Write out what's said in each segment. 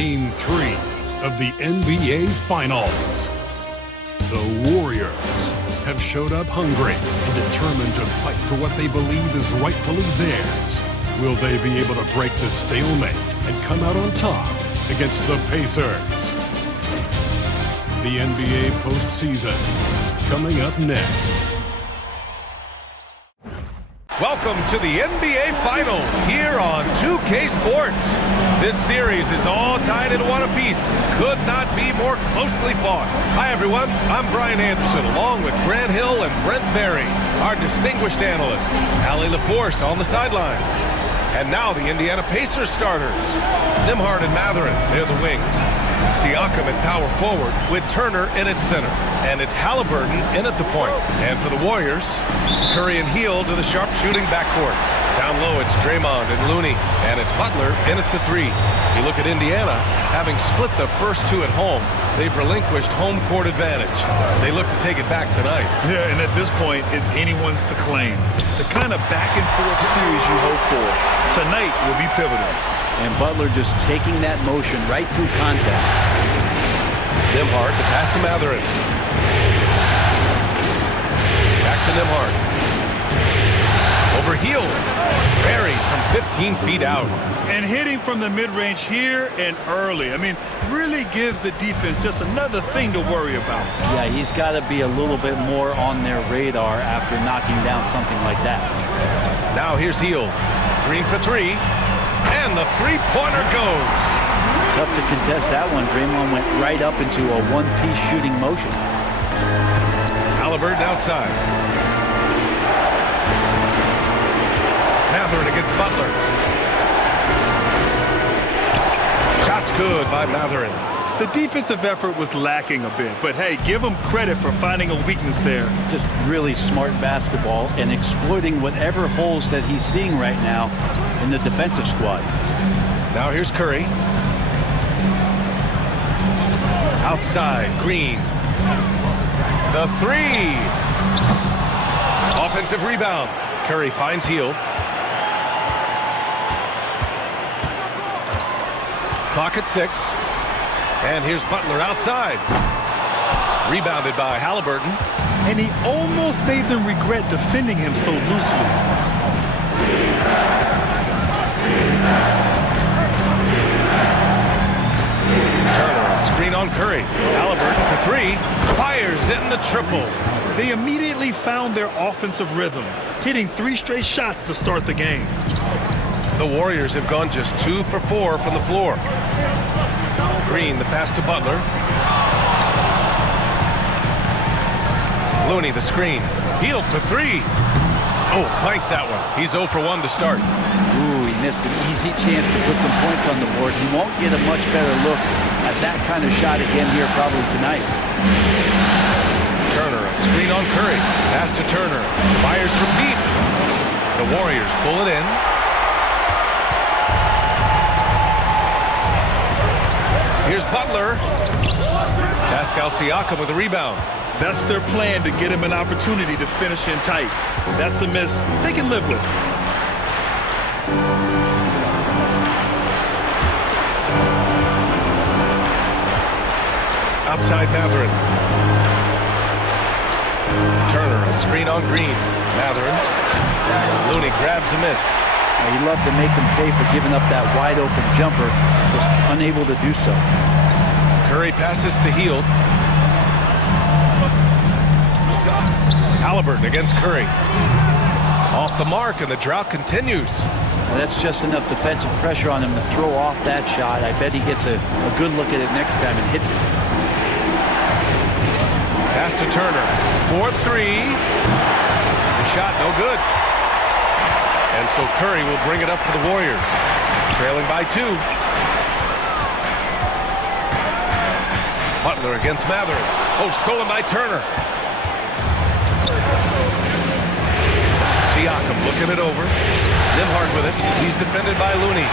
Game 3 of the NBA Finals. The Warriors have showed up hungry and determined to fight for what they believe is rightfully theirs. Will they be able to break the stalemate and come out on top against the Pacers? The NBA postseason coming up next. Welcome to the NBA Finals here on 2K Sports. This series is all tied in one apiece. Could not be more closely fought. Hi, everyone. I'm Brian Anderson, along with Grant Hill and Brent Barry, our distinguished analyst, Allie LaForce on the sidelines. And now the Indiana Pacers starters. Nembhard and Mathurin, they're the wings. Siakam at power forward with Turner in at center. And it's Halliburton in at the point. And for the Warriors, Curry and Hield to the sharpshooting backcourt. Down low, it's Draymond and Looney. And it's Butler in at the three. You look at Indiana, having split the first two at home, they've relinquished home court advantage. They look to take it back tonight. Yeah, and at this point, it's anyone's to claim. The kind of back-and-forth series you hope for tonight will be pivotal. And Butler just taking that motion right through contact. Nembhard, the pass to Mathurin. Back to Nembhard. Over Hield. Buried from 15 feet out. And hitting from the mid-range here and early. I mean, really gives the defense just another thing to worry about. Yeah, he's got to be a little bit more on their radar after knocking down something like that. Now here's Hield. Green for three. And the three-pointer goes. Tough to contest that one. Draymond went right up into a one-piece shooting motion. Halliburton outside. Mathurin against Butler. Shot's good by Mathurin. The defensive effort was lacking a bit, but hey, give him credit for finding a weakness there. Just really smart basketball and exploiting whatever holes that he's seeing right now in the defensive squad. Now here's Curry. Outside, Green. The three. Offensive rebound. Curry finds Hield. Clock at 6. And here's Butler outside. Rebounded by Halliburton. And he almost made them regret defending him so loosely. Turner, screen on Curry. Halliburton for three. Fires in the triple. They immediately found their offensive rhythm, hitting 3 straight shots to start the game. The Warriors have gone just 2 for 4 from the floor. Green, the pass to Butler. Looney, the screen. Hield for three. Oh, clanks that one. He's 0 for 1 to start. Ooh, he missed an easy chance to put some points on the board. He won't get a much better look at that kind of shot again here probably tonight. Turner, a screen on Curry. Pass to Turner. Fires from deep. The Warriors pull it in. Here's Butler. Pascal Siakam with a rebound. That's their plan, to get him an opportunity to finish in tight. That's a miss they can live with. Outside Mathurin. Turner, a screen on Green. Mathurin. Looney grabs a miss. He loved to make them pay for giving up that wide-open jumper, just unable to do so. Curry passes to Hield. Halliburton against Curry. Off the mark, and the drought continues. Well, that's just enough defensive pressure on him to throw off that shot. I bet he gets a good look at it next time and hits it. Pass to Turner. 4-3. The shot no good. And so Curry will bring it up for the Warriors. Trailing by 2. Butler against Mathurin. Oh, stolen by Turner. Siakam looking it over. Nembhard with it. He's defended by Looney.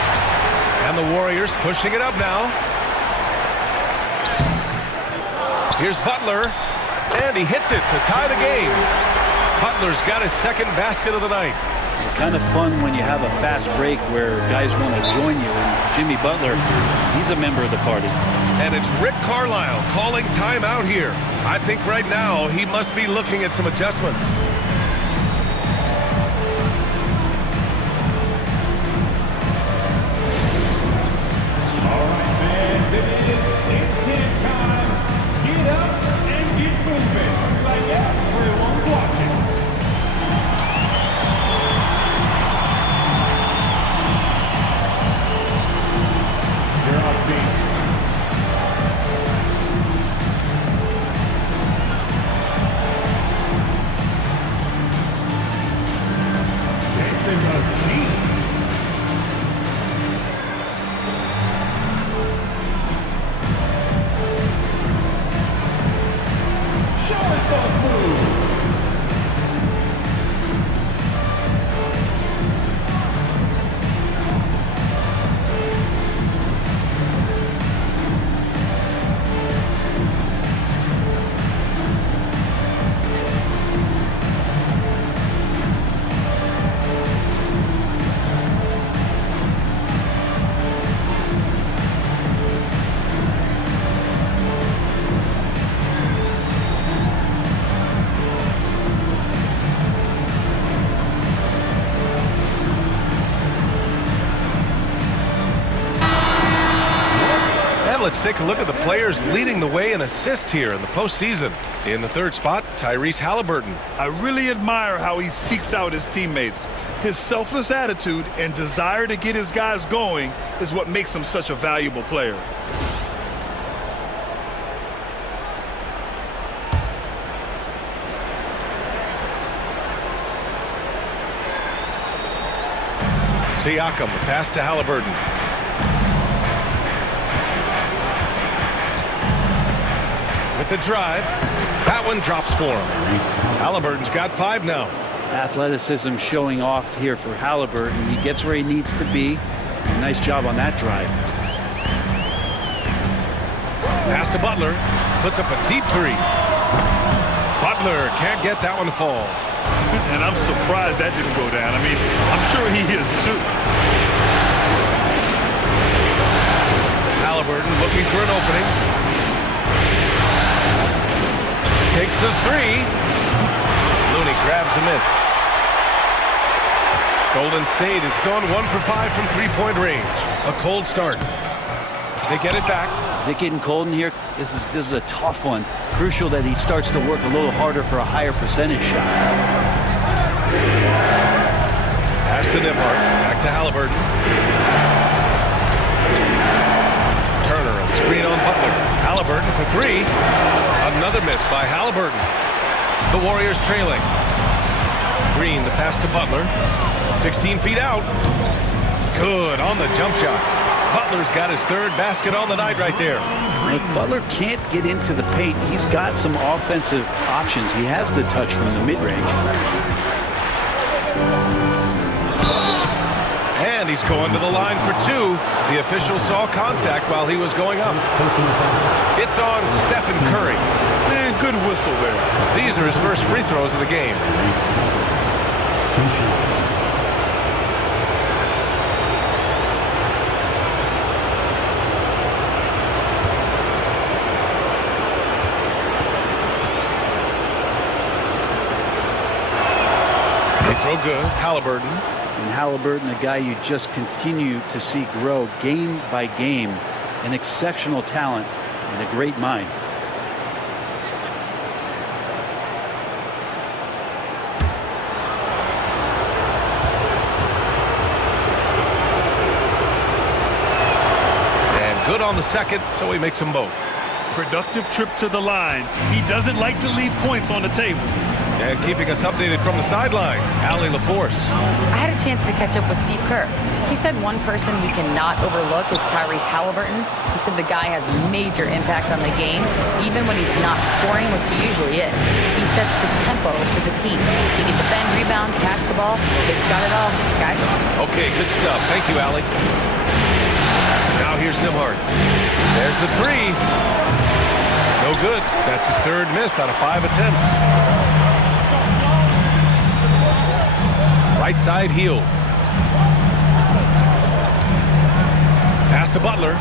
And the Warriors pushing it up now. Here's Butler. And he hits it to tie the game. Butler's got his second basket of the night. Kind of fun when you have a fast break where guys want to join you. And Jimmy Butler, he's a member of the party. And it's Rick Carlisle calling timeout here. I think right now he must be looking at some adjustments. All right, fans, it is instant time. Get up and get moving. Like, yeah, everyone's watching. You're off beat. Dancing machine. Show us the food. Let's take a look at the players leading the way in assists here in the postseason. In the third spot, Tyrese Halliburton. I really admire how he seeks out his teammates. His selfless attitude and desire to get his guys going is what makes him such a valuable player. Siakam, the pass to Halliburton. With the drive, that one drops for him. Halliburton's got 5 now. Athleticism showing off here for Halliburton. He gets where he needs to be. Nice job on that drive. Pass to Butler. Puts up a deep 3. Butler can't get that one to fall. And I'm surprised that didn't go down. I mean, I'm sure he is too. Halliburton looking for an opening. Takes the 3. Looney grabs a miss. Golden State has gone 1 for 5 from three-point range. A cold start. They get it back. Is it getting cold in here? This is a tough one. Crucial that he starts to work a little harder for a higher percentage shot. Pass to Nembhard. Back to Halliburton. Turner, a screen on Butler. Halliburton for 3. Another miss by Halliburton. The Warriors trailing. Green, the pass to Butler. 16 feet out. Good on the jump shot. Butler's got his third basket on the night right there. If Butler can't get into the paint, he's got some offensive options. He has the touch from the mid-range. And he's going to the line for 2. The official saw contact while he was going up. It's on Stephen Curry. Man, good whistle there. These are his first free throws of the game. They throw good. Halliburton. And Halliburton, a guy you just continue to see grow game by game. An exceptional talent and a great mind. And good on the second, so he makes them both. Productive trip to the line. He doesn't like to leave points on the table. And keeping us updated from the sideline, Allie LaForce. I had a chance to catch up with Steve Kerr. He said one person we cannot overlook is Tyrese Halliburton. He said the guy has major impact on the game, even when he's not scoring, which he usually is. He sets the tempo for the team. He can defend, rebound, pass the ball. He's got it all, guys. Okay, good stuff. Thank you, Allie. Now here's Nembhard. There's the 3. No good. That's his third miss out of 5 attempts. Right side heel. Pass to Butler.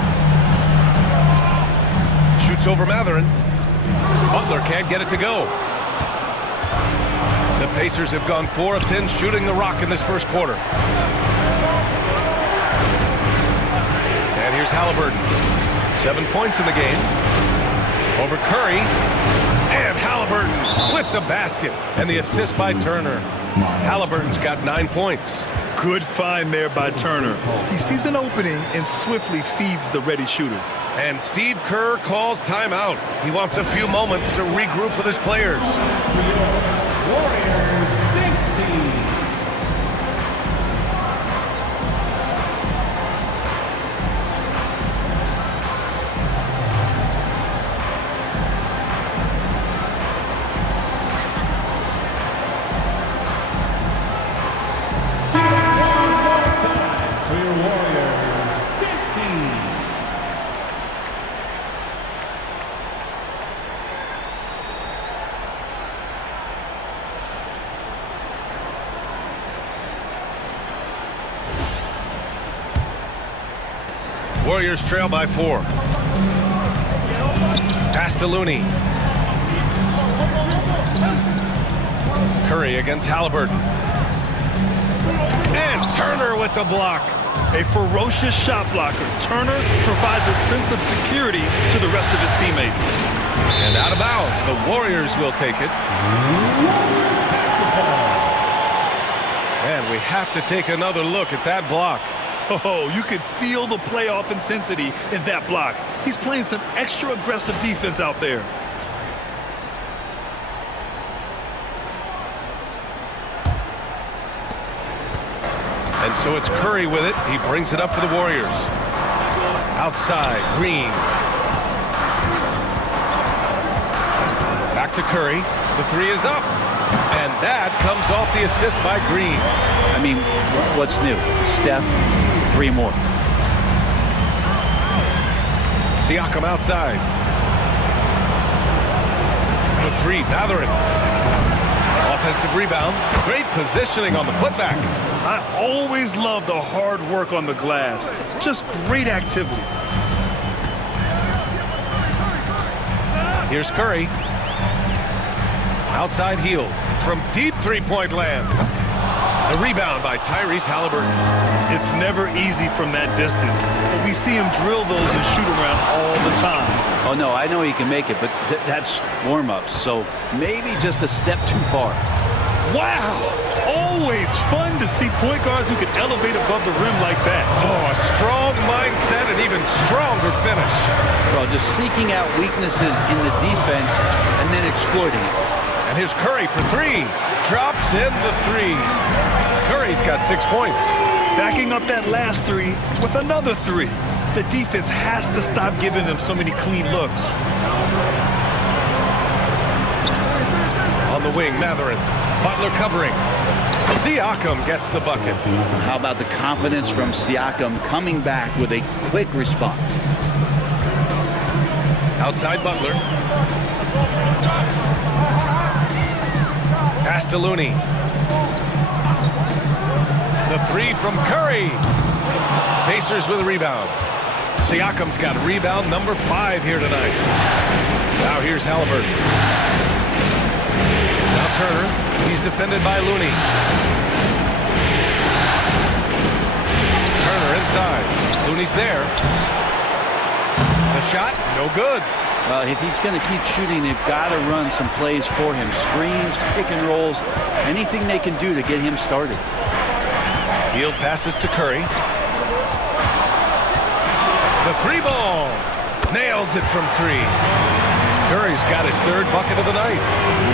Shoots over Mathurin. Butler can't get it to go. The Pacers have gone 4 of 10 shooting the rock in this first quarter. And here's Halliburton. 7 points in the game. Over Curry. And Halliburton with the basket. And the assist by Turner. Halliburton's got 9 points. Good find there by Turner. He sees an opening and swiftly feeds the ready shooter. And Steve Kerr calls timeout. He wants a few moments to regroup with his players. Warriors 16. For your Warriors 16. Warriors trail by 4. Pass to Looney. Curry against Halliburton. And Turner with the block. A ferocious shot blocker. Turner provides a sense of security to the rest of his teammates. And out of bounds. The Warriors will take it. And we have to take another look at that block. Oh, you could feel the playoff intensity in that block. He's playing some extra aggressive defense out there. And so it's Curry with it. He brings it up for the Warriors. Outside, Green. Back to Curry. The 3 is up. And that comes off the assist by Green. I mean, what's new? Steph, 3 more. Siakam outside. The 3, Mathurin. Offensive rebound. Great positioning on the putback. I always love the hard work on the glass. Just great activity. Here's Curry. Outside heel from deep three-point land. The rebound by Tyrese Halliburton. It's never easy from that distance, but we see him drill those and shoot around all the time. Oh, no, I know he can make it, but that's warm-ups, so maybe just a step too far. Wow! Always fun to see point guards who can elevate above the rim like that. Oh, a strong mindset and even stronger finish. Well, just seeking out weaknesses in the defense and then exploiting it. And here's Curry for 3. Drops in the 3. Curry's got 6 points. Backing up that last 3 with another 3. The defense has to stop giving them so many clean looks. On the wing, Mathurin. Butler covering. Siakam gets the bucket. How about the confidence from Siakam coming back with a quick response? Outside Butler. Pass to Looney. The 3 from Curry. Pacers with a rebound. Siakam's got rebound number 5 here tonight. Now here's Halliburton. Now Turner. He's defended by Looney. Turner inside. Looney's there. The shot, no good. If he's going to keep shooting, they've got to run some plays for him. Screens, pick and rolls, anything they can do to get him started. Hield passes to Curry. The 3 ball. Nails it from 3. Curry's got his 3rd bucket of the night.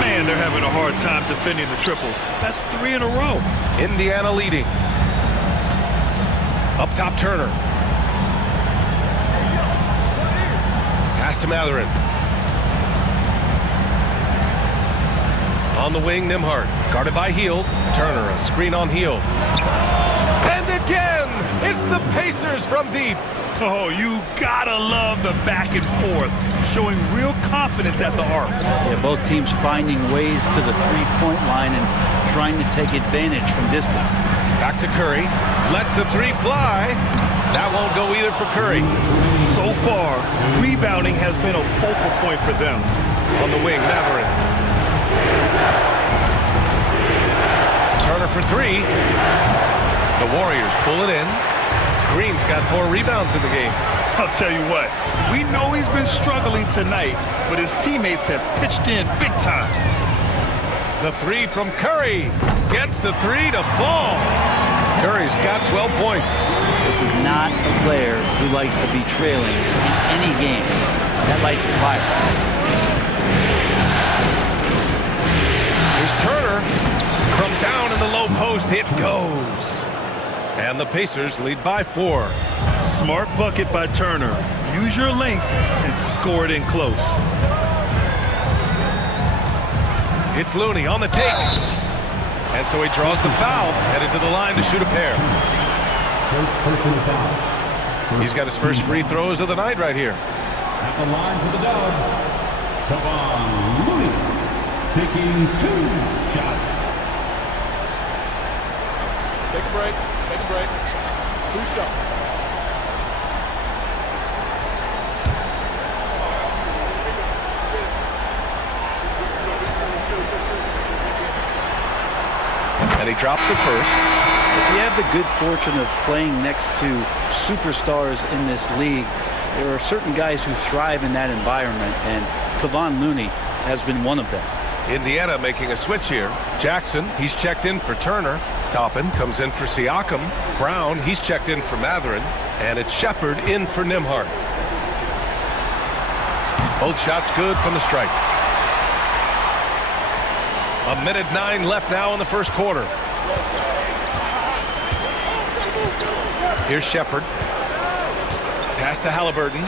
Man, they're having a hard time defending the triple. That's 3 in a row. Indiana leading. Up top, Turner. Pass to Mathurin. On the wing, Nembhard. Guarded by Hield. Turner, a screen on Hield. And again, it's the Pacers from deep. Oh, you gotta love the back and forth. showing real confidence at the arc. Yeah, both teams finding ways to the three-point line and trying to take advantage from distance. Back to Curry. Lets the three fly. That won't go either for Curry. So far, rebounding has been a focal point for them. On the wing, Mathurin. Turner for three. The Warriors pull it in. Green's got 4 rebounds in the game. I'll tell you what, we know he's been struggling tonight, but his teammates have pitched in big time. The three from Curry. Gets the three to fall. Curry's got 12 points. This is not a player who likes to be trailing in any game. That lights a fire. Here's Turner. From down in the low post, it goes. And the Pacers lead by 4. Smart bucket by Turner. Use your length and score it in close. It's Looney on the take. And so he draws the foul, headed to the line to shoot a pair. He's got his first free throws of the night right here. At the line for the Dubs, Kevon Looney taking 2 shots. Take a break. Take a break. 2 shots. And he drops it first. If you have the good fortune of playing next to superstars in this league, there are certain guys who thrive in that environment, and Kevon Looney has been one of them. Indiana making a switch here. Jackson, he's checked in for Turner. Toppin comes in for Siakam. Brown, he's checked in for Mathurin. And it's Shepard in for Nembhard. Both shots good from the stripe. 1:09 left now in the first quarter. Here's Shepard. Pass to Halliburton.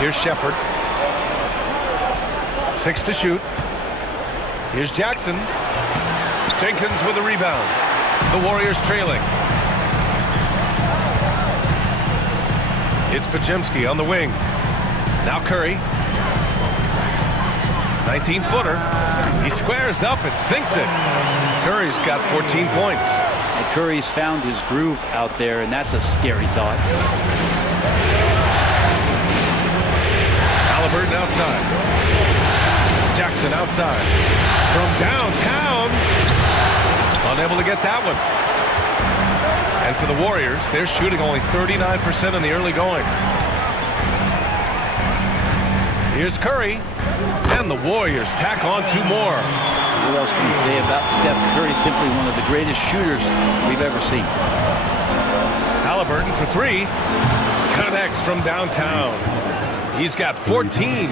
Here's Shepard. 6 to shoot. Here's Jackson. Jenkins with a rebound. The Warriors trailing. It's Podziemski on the wing. Now Curry. 19-footer. He squares up and sinks it. Curry's got 14 points. And Curry's found his groove out there, and that's a scary thought. Halliburton outside. Jackson outside. From downtown. Unable to get that one. And for the Warriors, they're shooting only 39% in the early going. Here's Curry. And the Warriors tack on 2 more. What else can you say about Steph Curry? Simply one of the greatest shooters we've ever seen. Halliburton for 3. Connects from downtown. He's got 14.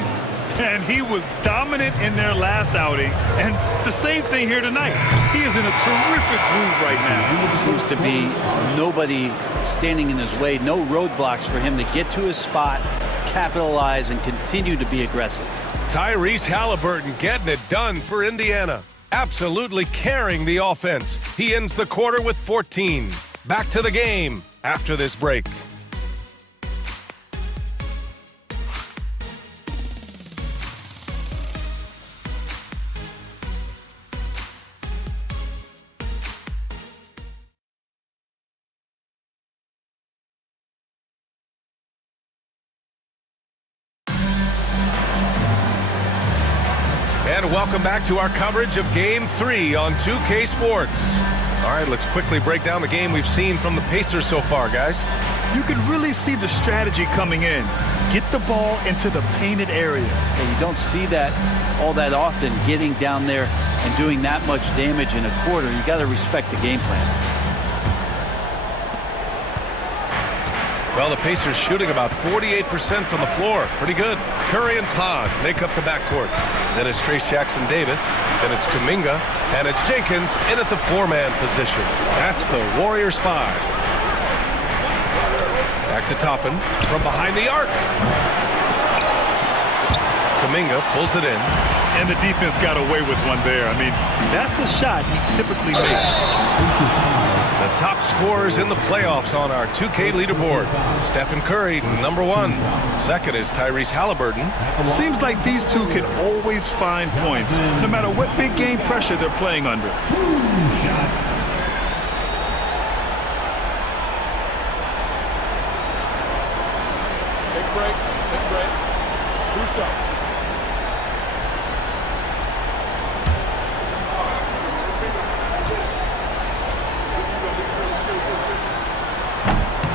And he was dominant in their last outing. And the same thing here tonight. He is in a terrific groove right now. Seems to be nobody standing in his way. No roadblocks for him to get to his spot, capitalize, and continue to be aggressive. Tyrese Halliburton getting it done for Indiana. Absolutely carrying the offense. He ends the quarter with 14. Back to the game after this break. And welcome back to our coverage of Game 3 on 2K Sports. All right, let's quickly break down the game we've seen from the Pacers so far, guys. You can really see the strategy coming in. Get the ball into the painted area. And you don't see that all that often, getting down there and doing that much damage in a quarter. You got to respect the game plan. Well, the Pacers shooting about 48% from the floor. Pretty good. Curry and Pods make up the backcourt. Then it's Trayce Jackson-Davis. Then it's Kuminga. And it's Jenkins in at the 4-man position. That's the Warriors 5. Back to Toppin from behind the arc. Kuminga pulls it in. And the defense got away with one there. I mean, that's a shot he typically makes. The top scorers in the playoffs on our 2K leaderboard. Stephen Curry, number 1. Second is Tyrese Halliburton. Seems like these two can always find points, no matter what big game pressure they're playing under. 2 shots. Take a break. Take a break. 2 shots.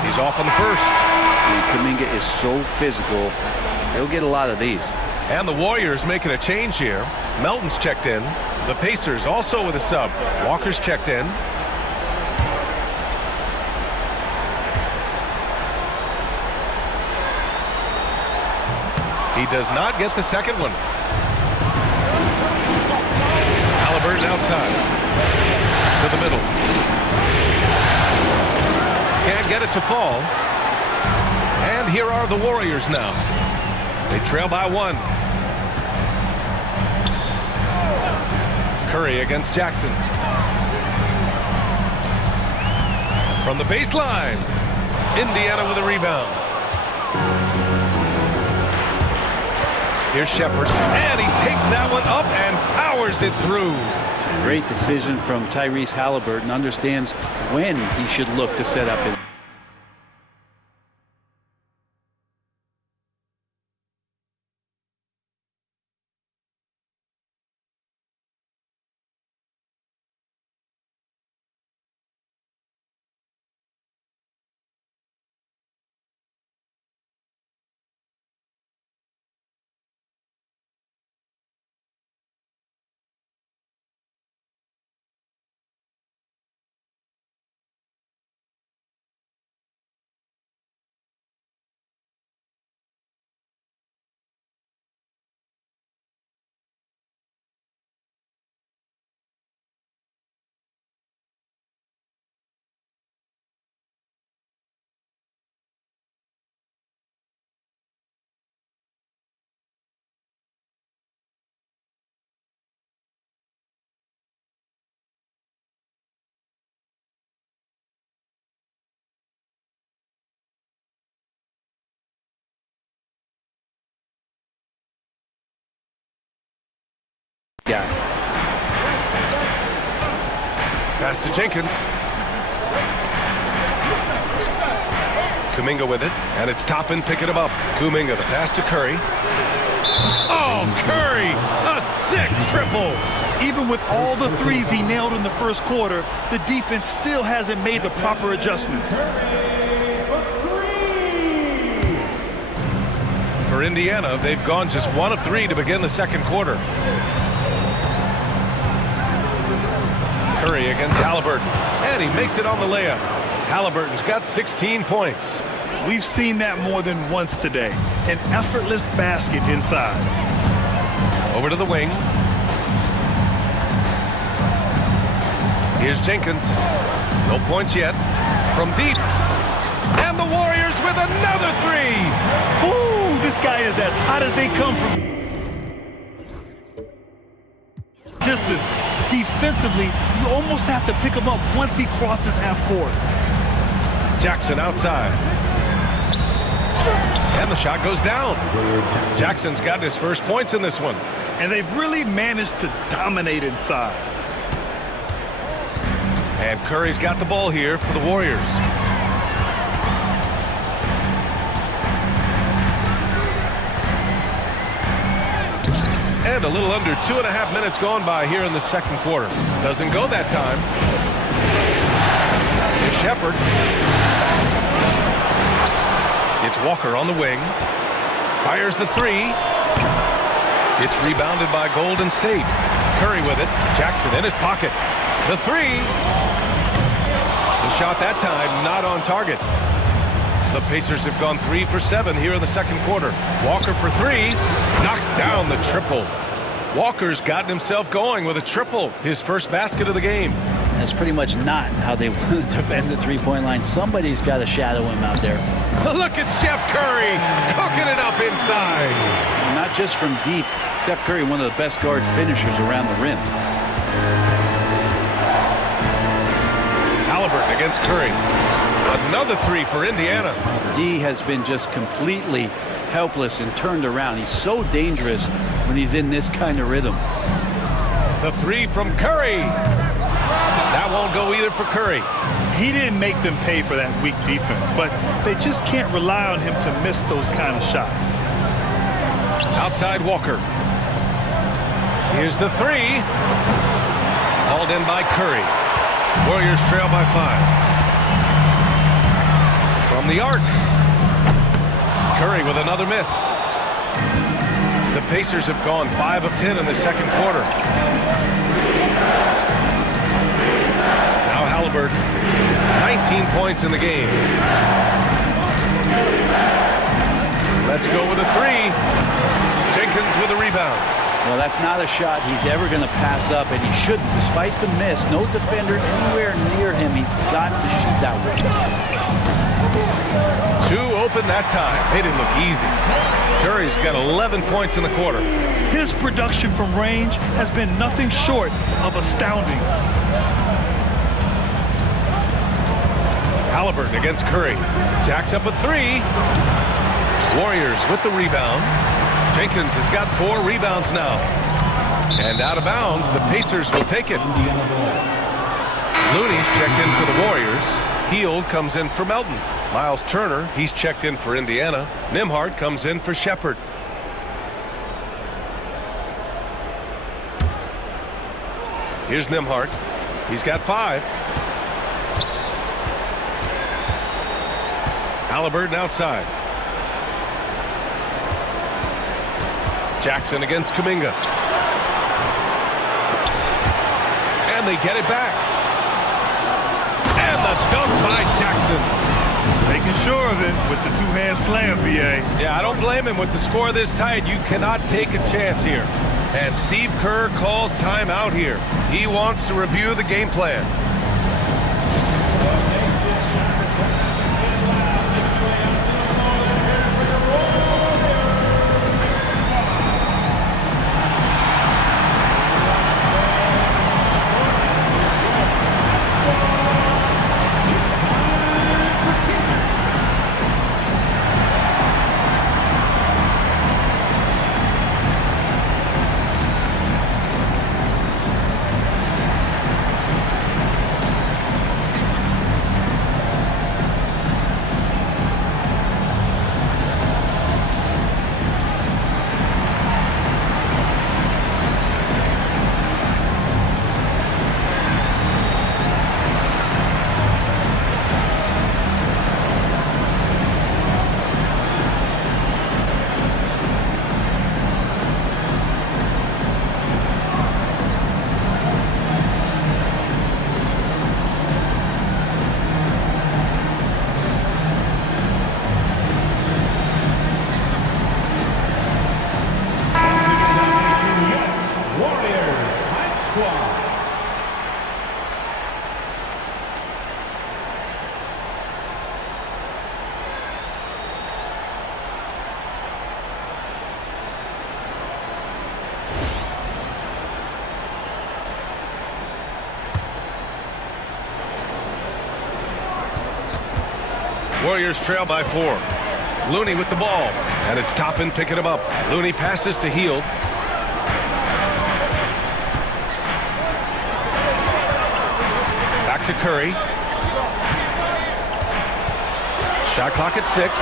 He's off on the first. And Kuminga is so physical. He'll get a lot of these. And the Warriors making a change here. Melton's checked in. The Pacers also with a sub. Walker's checked in. He does not get the second one. Halliburton outside. To the middle. Can't get it to fall. And here are the Warriors now. They trail by 1. Curry against Jackson. From the baseline. Indiana with a rebound. Here's Shepherd. And he takes that one up and powers it through. Great decision from Tyrese Halliburton. Understands when he should look to set up his. Guy. Pass to Jenkins. Kuminga with it, and it's Toppin picking him up. Kuminga, the pass to Curry. Oh, Curry! A sick triple! Even with all the threes he nailed in the first quarter, the defense still hasn't made the proper adjustments. For Indiana, they've gone just 1 of 3 to begin the second quarter. Curry against Halliburton, and he makes it on the layup. Halliburton's got 16 points. We've seen that more than once today. An effortless basket inside. Over to the wing. Here's Jenkins. No points yet. From deep. And the Warriors with another 3. Ooh, this guy is as hot as they come from distance. Defensively, you almost have to pick him up once he crosses half court. Jackson outside. And the shot goes down. Jackson's got his first points in this one. And they've really managed to dominate inside. And Curry's got the ball here for the Warriors. And a little under 2.5 minutes gone by here in the second quarter. Doesn't go that time. Shepherd. It's Walker on the wing. Fires the 3. It's rebounded by Golden State. Curry with it. Jackson in his pocket. The 3. The shot that time not on target. The Pacers have gone 3 for 7 here in the second quarter. Walker for 3. Knocks down the triple. Walker's gotten himself going with a triple. His first basket of the game. That's pretty much not how they want to defend the three-point line. Somebody's got to shadow him out there. Look at Steph Curry cooking it up inside. Not just from deep. Steph Curry, one of the best guard finishers around the rim. Halliburton against Curry. Another three for Indiana. D has been just completely helpless and turned around. He's so dangerous when he's in this kind of rhythm. The three from Curry. That won't go either for Curry. He didn't make them pay for that weak defense, but they just can't rely on him to miss those kind of shots. Outside Walker. Here's the three. Hauled in by Curry. Warriors trail by 5. From the arc. Curry with another miss. The Pacers have gone 5 of 10 in the second quarter. Now Halliburton, 19 points in the game. Let's go with a three. Jenkins with a rebound. Well, that's not a shot he's ever going to pass up, and he shouldn't. Despite the miss, no defender anywhere near him. He's got to shoot that one. 2 open that time. They didn't look easy. Curry's got 11 points in the quarter. His production from range has been nothing short of astounding. Halliburton against Curry. Jacks up a 3. Warriors with the rebound. Jenkins has got 4 rebounds now. And out of bounds, the Pacers will take it. Looney's checked in for the Warriors. Hield comes in for Melton. Miles Turner, he's checked in for Indiana. Nembhard comes in for Shepherd. Here's Nembhard. He's got 5. Halliburton outside. Jackson against Kuminga. And they get it back. And the dunk by Jackson. Making sure of it with the two-hand slam, B.A. Yeah, I don't blame him. With the score this tight, you cannot take a chance here. And Steve Kerr calls timeout here. He wants to review the game plan. Warriors trail by 4. Looney with the ball, and it's Toppin picking him up. Looney passes to Hield. Back to Curry. Shot clock at 6.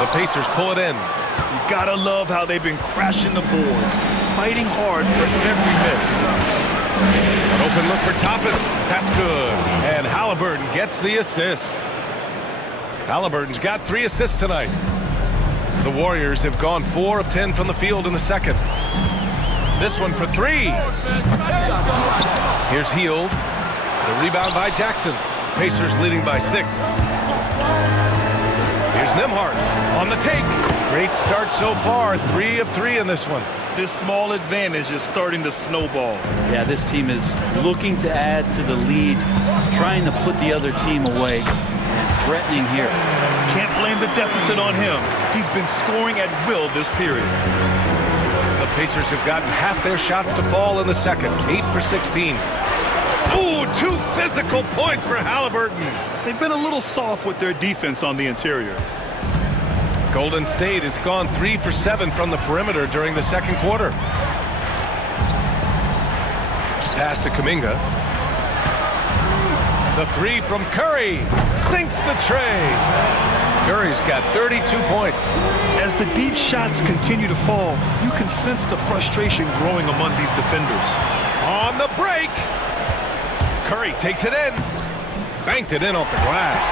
The Pacers pull it in. You gotta love how they've been crashing the boards, fighting hard for every miss. An open look for Toppin. That's good. And Halliburton gets the assist. Halliburton's got 3 assists tonight. The Warriors have gone 4 of 10 from the field in the second. This one for 3. Here's Hield. The rebound by Jackson. Pacers leading by 6. Here's Nembhard on the take. Great start so far. 3 of 3 in this one. This small advantage is starting to snowball. Yeah, this team is looking to add to the lead, trying to put the other team away, and threatening here. Can't blame the deficit on him. He's been scoring at will this period. The Pacers have gotten half their shots to fall in the second. 8 for 16. Ooh, 2 physical points for Halliburton. They've been a little soft with their defense on the interior. Golden State has gone 3 for 7 from the perimeter during the second quarter. Pass to Kuminga. The 3 from Curry. Sinks the tray. Curry's got 32 points. As the deep shots continue to fall, you can sense the frustration growing among these defenders. On the break. Curry takes it in. Banked it in off the glass.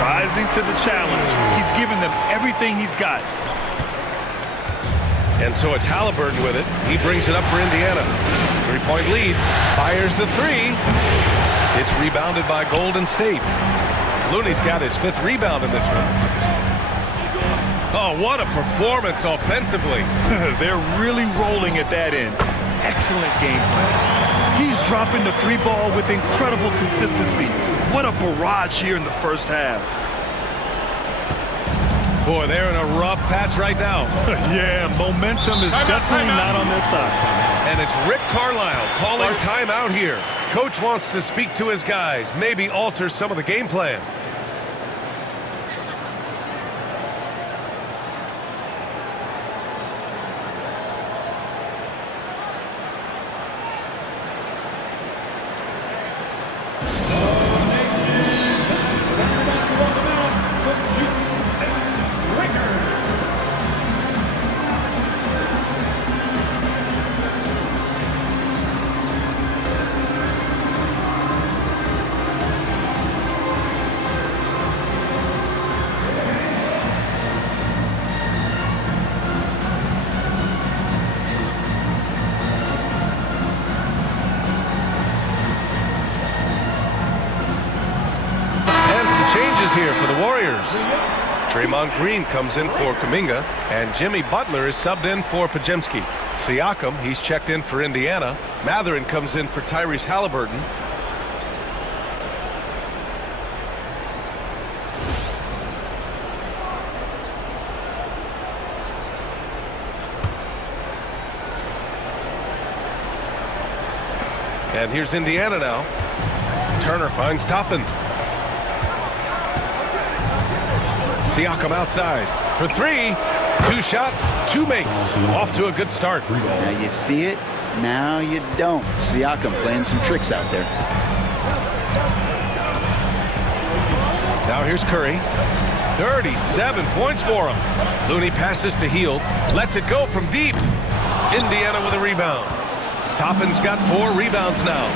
Rising to the challenge. He's given them everything he's got. And so it's Halliburton with it. He brings it up for Indiana. 3-point lead. Fires the 3. It's rebounded by Golden State. Looney's got his 5th rebound in this one. Oh, what a performance offensively. They're really rolling at that end. Excellent game plan. He's dropping the 3 ball with incredible consistency. What a barrage here in the first half. Boy, they're in a rough patch right now. Yeah, momentum is definitely not on their side. And it's Rick Carlisle calling timeout here. Coach wants to speak to his guys, maybe alter some of the game plan. Here for the Warriors. Draymond Green comes in for Kuminga, and Jimmy Butler is subbed in for Podziemski. Siakam, he's checked in for Indiana. Mathurin comes in for Tyrese Halliburton. And here's Indiana now. Turner finds Toppin. Siakam outside for 3. 2 shots, 2 makes. Off to a good start. Now you see it, now you don't. Siakam playing some tricks out there. Now here's Curry. 37 points for him. Looney passes to Hield. Lets it go from deep. Indiana with a rebound. Toppin's got 4 rebounds now.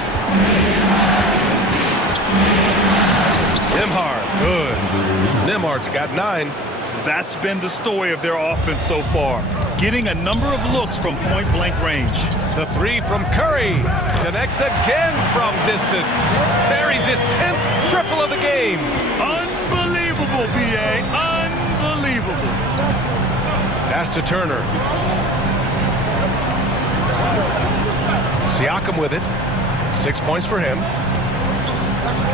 Nembhard, good. Nembhard's got 9. That's been the story of their offense so far. Getting a number of looks from point-blank range. The 3 from Curry. Connects again from distance. Buries his 10th triple of the game. Unbelievable, B.A. Unbelievable. Pass to Turner. Siakam with it. 6 points for him.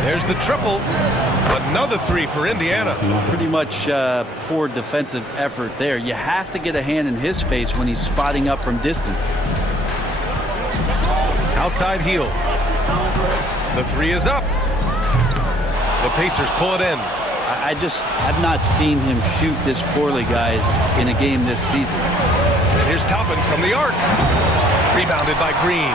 There's the triple. Another 3 for Indiana. Pretty much poor defensive effort there. You have to get a hand in his face when he's spotting up from distance. Outside heel. The 3 is up. The Pacers pull it in. I've not seen him shoot this poorly, guys, in a game this season. And here's Toppin from the arc. Rebounded by Green.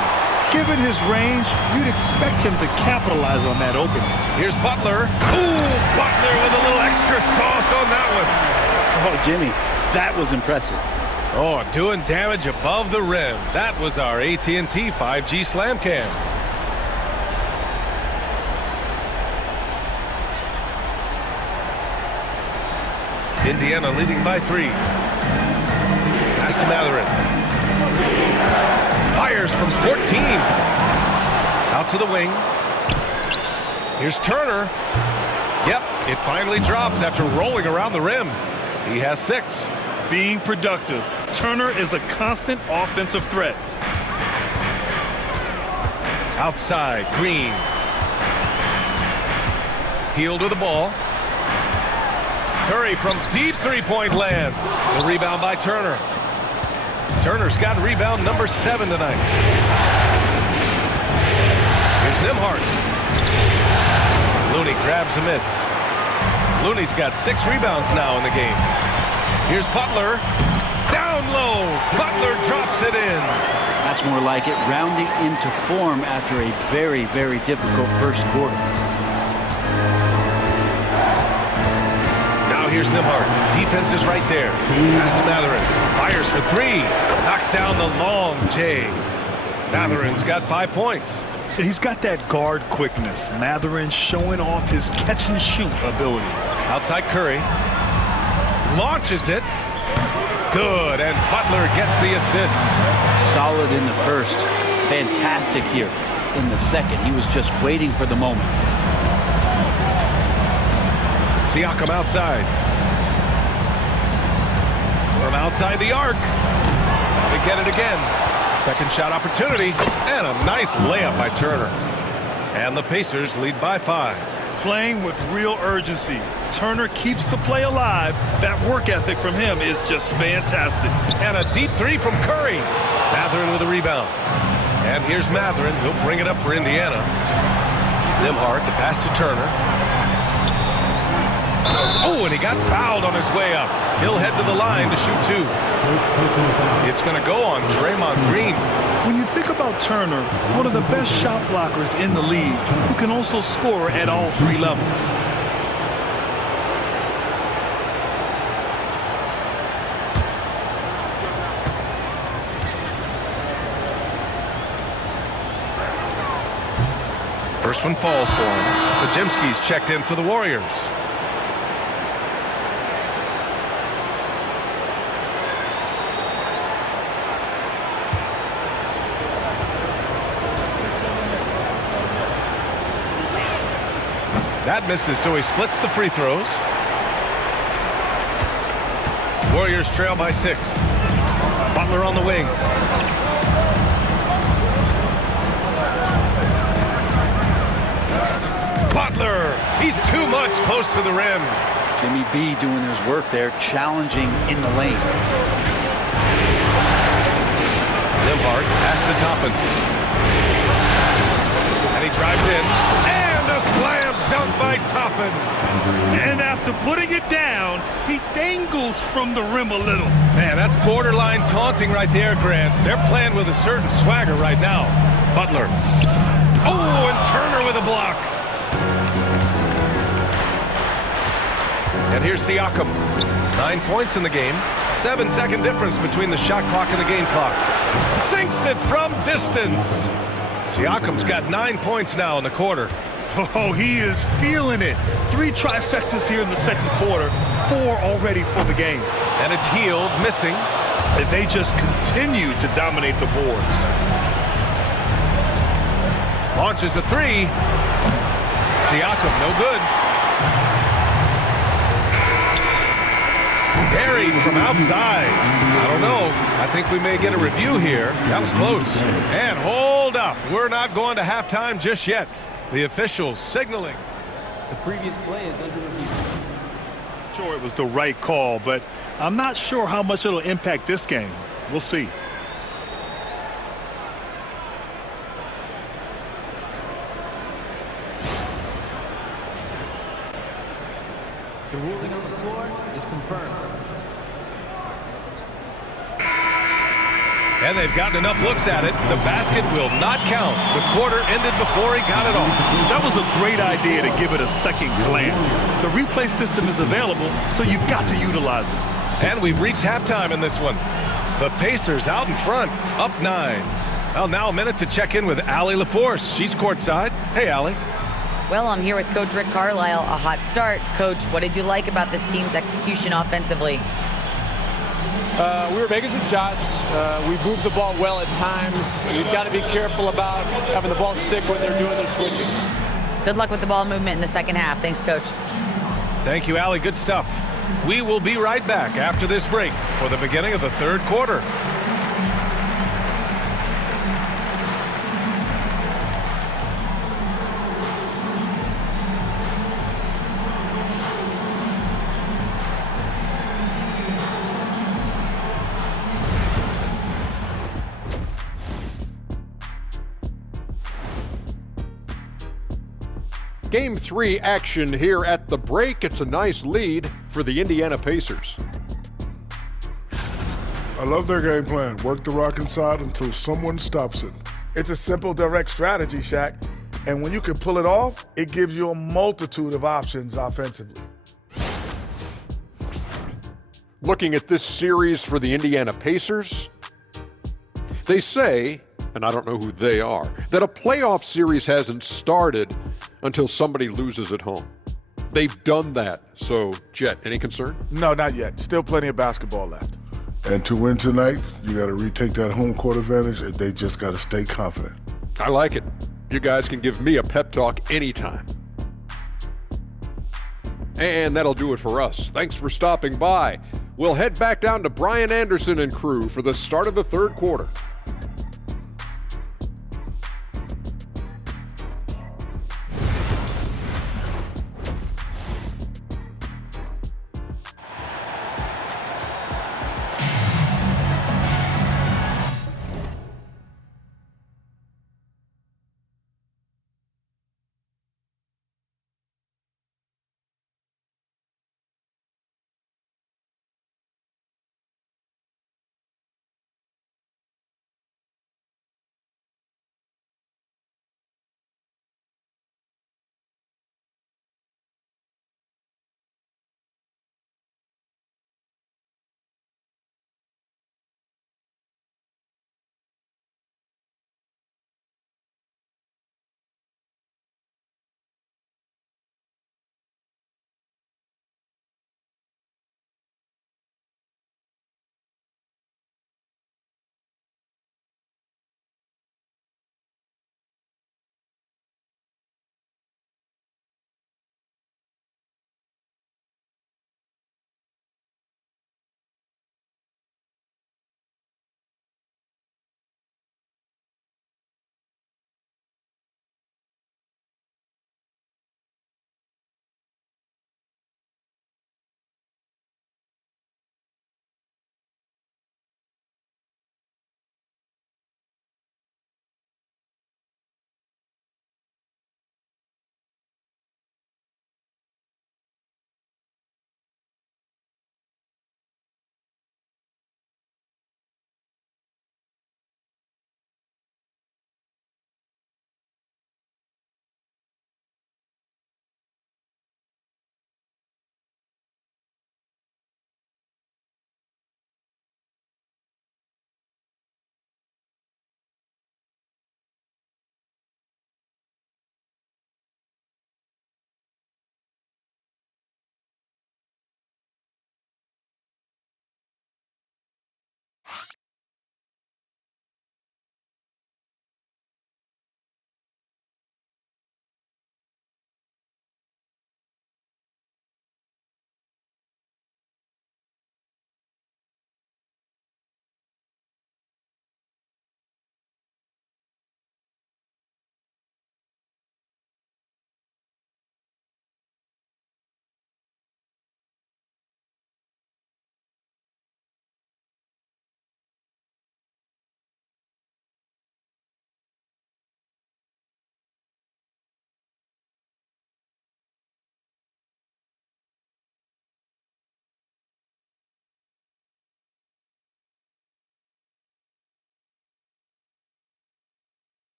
Given his range, you'd expect him to capitalize on that opening. Here's Butler. Ooh, Butler with a little extra sauce on that one. Oh, Jimmy, that was impressive. Oh, doing damage above the rim. That was our AT&T 5G Slam Cam. Indiana leading by 3. Pass to Mathurin. Fires from 14. Out to the wing. Here's Turner. Yep, it finally drops after rolling around the rim. He has 6. Being productive. Turner is a constant offensive threat. Outside, Green. Hield with the ball. Curry from deep 3-point land. The rebound by Turner. Turner's got rebound number 7 tonight. Here's Nembhard. grabs a miss. Looney's got 6 rebounds now in the game. Here's Butler. Down low. Butler drops it in. That's more like it, rounding into form after a very, very difficult first quarter. Now here's Nembhard. Defense is right there. Pass to Mathurin. Fires for 3. Knocks down the long J. Mathurin's got 5 points. He's got that guard quickness. Mathurin showing off his catch-and-shoot ability. Outside Curry. Launches it. Good, and Butler gets the assist. Solid in the first. Fantastic here in the second. He was just waiting for the moment. Siakam outside. From outside the arc. They get it again. Second shot opportunity, and a nice layup by Turner. And the Pacers lead by 5. Playing with real urgency. Turner keeps the play alive. That work ethic from him is just fantastic. And a deep 3 from Curry. Mathurin with a rebound. And here's Mathurin. He'll bring it up for Indiana. Nembhard, the pass to Turner. Oh, and he got fouled on his way up. He'll head to the line to shoot 2. It's going to go on Draymond Green. When you think about Turner, one of the best shot blockers in the league, who can also score at all 3 levels. First one falls for him. Podziemski's checked in for the Warriors. That misses, so he splits the free throws. Warriors trail by 6. Butler on the wing. Butler, he's too much close to the rim. Jimmy B doing his work there, challenging in the lane. Nembhard pass to Toppin. And he drives in. And a slam dunk by Toppin. And after putting it down, he dangles from the rim a little. Man, that's borderline taunting right there, Grant. They're playing with a certain swagger right now. Butler. Oh, and Turner with a block. And here's Siakam. 9 points in the game. 7-second difference between the shot clock and the game clock. Sinks it from distance. Siakam's got 9 points now in the quarter. Oh, he is feeling it. 3 trifectas here in the second quarter. 4 already for the game. And it's Hield missing. And they just continue to dominate the boards. Launches a 3. Siakam, no good. Buried from outside. I don't know. I think we may get a review here. That was close. And hold up. We're not going to halftime just yet. The officials signaling. The previous play is under review. Sure, it was the right call, but I'm not sure how much it'll impact this game. We'll see. The ruling on the floor is confirmed. And they've gotten enough looks at it. The basket will not count. The quarter ended before he got it off. That was a great idea to give it a second glance. The replay system is available, so you've got to utilize it. And we've reached halftime in this one. The Pacers out in front, up 9. Well, now a minute to check in with Allie LaForce. She's courtside. Hey, Allie. Well, I'm here with Coach Rick Carlisle. A hot start. Coach, what did you like about this team's execution offensively? We were making some shots. We moved the ball well at times. You've got to be careful about having the ball stick when they're doing their switching. Good luck with the ball movement in the second half. Thanks, Coach. Thank you, Allie. Good stuff. We will be right back after this break for the beginning of the third quarter. Game 3 action here at the break. It's a nice lead for the Indiana Pacers. I love their game plan. Work the rock inside until someone stops it. It's a simple, direct strategy, Shaq. And when you can pull it off, it gives you a multitude of options offensively. Looking at this series for the Indiana Pacers, they say, and I don't know who they are, that a playoff series hasn't started until somebody loses at home. They've done that. So, Jet, any concern? No, not yet. Still plenty of basketball left. And to win tonight, you got to retake that home court advantage, and they just got to stay confident. I like it. You guys can give me a pep talk anytime. And that'll do it for us. Thanks for stopping by. We'll head back down to Brian Anderson and crew for the start of the third quarter.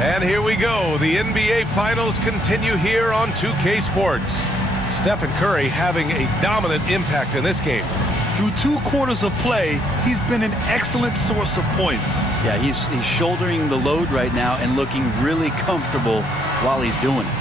And here we go. The NBA Finals continue here on 2K Sports. Stephen Curry having a dominant impact in this game. Through 2 quarters of play, he's been an excellent source of points. Yeah, he's shouldering the load right now and looking really comfortable while he's doing it.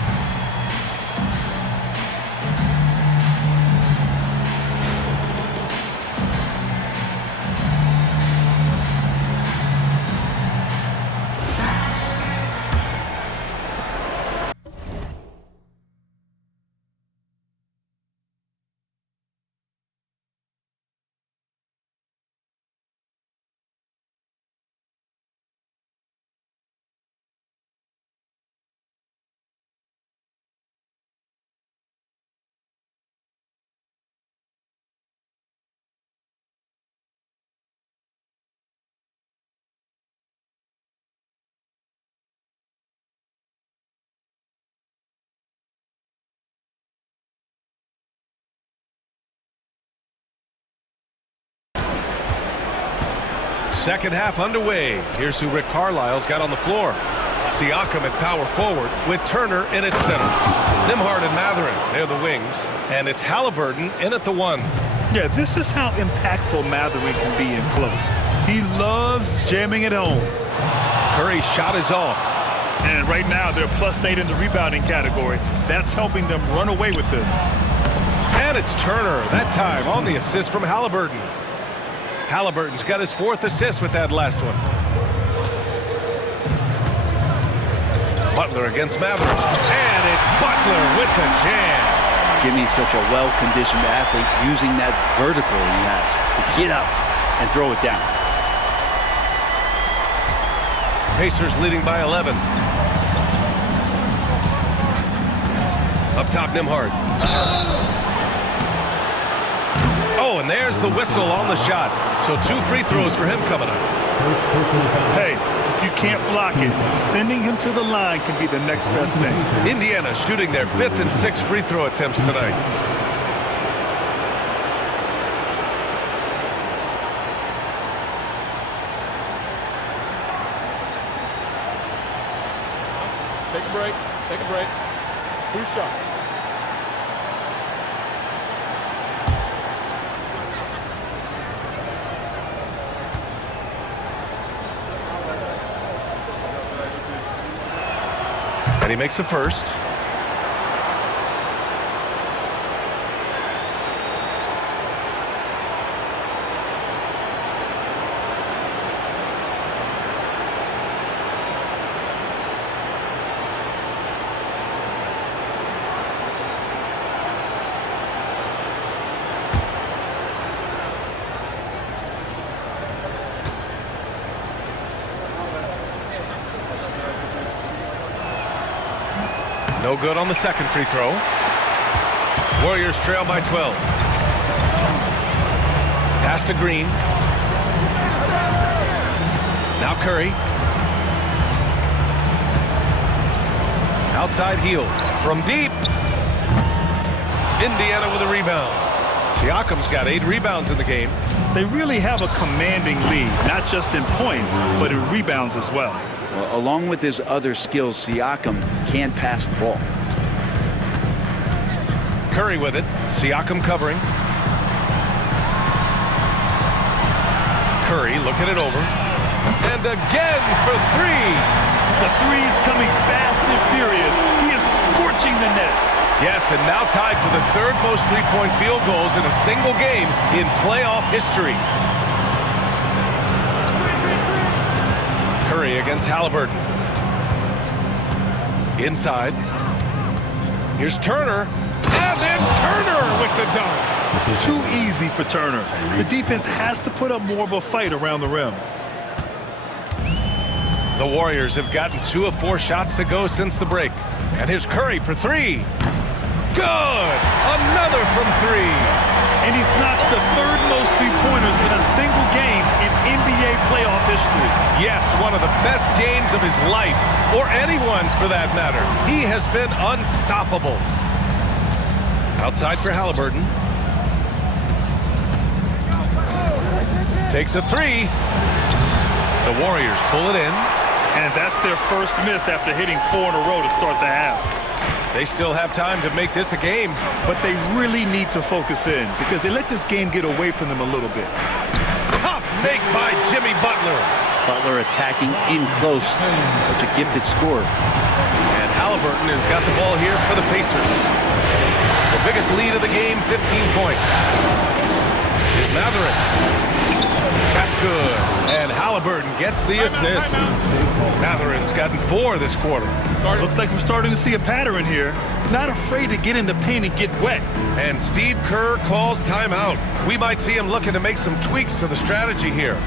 Second half underway. Here's who Rick Carlisle's got on the floor. Siakam at power forward with Turner in at center. Nembhard and Mathurin, they're the wings. And it's Halliburton in at the 1. Yeah, this is how impactful Mathurin can be in close. He loves jamming at home. Curry's shot is off. And right now, they're +8 in the rebounding category. That's helping them run away with this. And it's Turner, that time on the assist from Halliburton. Halliburton's got his 4th assist with that last one. Butler against Mathurin. And it's Butler with the jam. Jimmy's such a well-conditioned athlete, using that vertical he has to get up and throw it down. Pacers leading by 11. Up top, Nembhard. Oh, and there's the whistle on the shot. So 2 free throws for him coming up. Hey, if you can't block it, sending him to the line can be the next best thing. Indiana shooting their 5th and 6th free throw attempts tonight. Take a break. Take a break. 2 shots. And he makes a first. No good on the second free throw. Warriors trail by 12. Pass to Green. Now Curry. Outside heel from deep. Indiana with a rebound. Siakam's got 8 rebounds in the game. They really have a commanding lead, not just in points, but in rebounds as well. Well, along with his other skills, Siakam can't pass the ball. Curry with it. Siakam covering. Curry looking it over. And again for 3. The three's coming fast and furious. He is scorching the nets. Yes, and now tied for the 3rd most three-point field goals in a single game in playoff history. Curry against Halliburton. Inside. Here's Turner. And then Turner with the dunk. Too easy for Turner. The defense has to put up more of a fight around the rim. The Warriors have gotten 2 of 4 shots to go since the break. And here's Curry for 3. Good! Another from 3. And he's notched the 3rd most three-pointers in a single game in NBA playoff history. Yes, one of the best games of his life, or anyone's for that matter. He has been unstoppable. Outside for Halliburton. Takes a 3. The Warriors pull it in. And that's their first miss after hitting 4 in a row to start the half. They still have time to make this a game. But they really need to focus in because they let this game get away from them a little bit. Tough make by Jimmy Butler. Butler attacking in close. Such a gifted scorer. And Halliburton has got the ball here for the Pacers. The biggest lead of the game, 15 points. Is Mathurin. That's good. And Halliburton gets the assist. Mathurin's gotten 4 this quarter. Looks like we're starting to see a pattern here. Not afraid to get in the paint and get wet. And Steve Kerr calls timeout. We might see him looking to make some tweaks to the strategy here.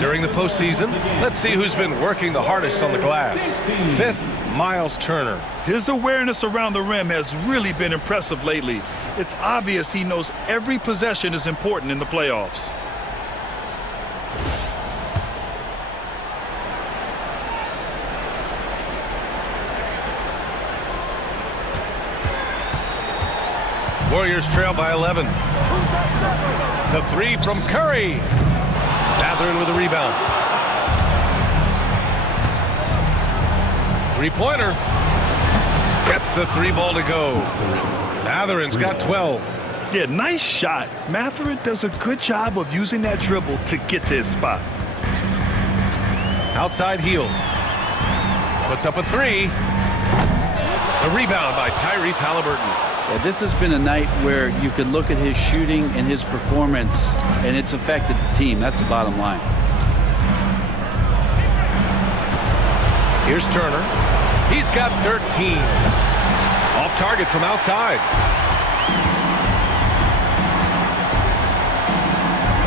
During the postseason, let's see who's been working the hardest on the glass. 5th, Miles Turner. His awareness around the rim has really been impressive lately. It's obvious he knows every possession is important in the playoffs. Warriors trail by 11. The 3 from Curry. Mathurin with a rebound. 3-pointer. Gets the 3 ball to go. Mathurin's got 12. Yeah, nice shot. Mathurin does a good job of using that dribble to get to his spot. Outside heel. Puts up a 3. The rebound by Tyrese Halliburton. Yeah, this has been a night where you could look at his shooting and his performance, and it's affected the team. That's the bottom line. Here's Turner. He's got 13. Off target from outside.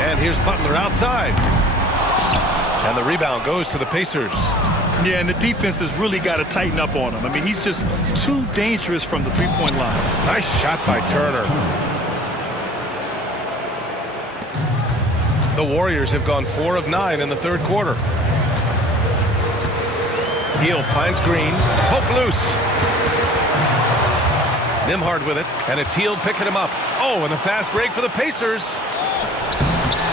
And here's Butler outside. And the rebound goes to the Pacers. Yeah, and the defense has really got to tighten up on him. I mean, he's just too dangerous from the three-point line. Nice shot by Turner. The Warriors have gone 4 of 9 in the third quarter. Heel finds Green. Poke loose. Nembhard with it, and it's Hield picking him up. Oh, and the fast break for the Pacers.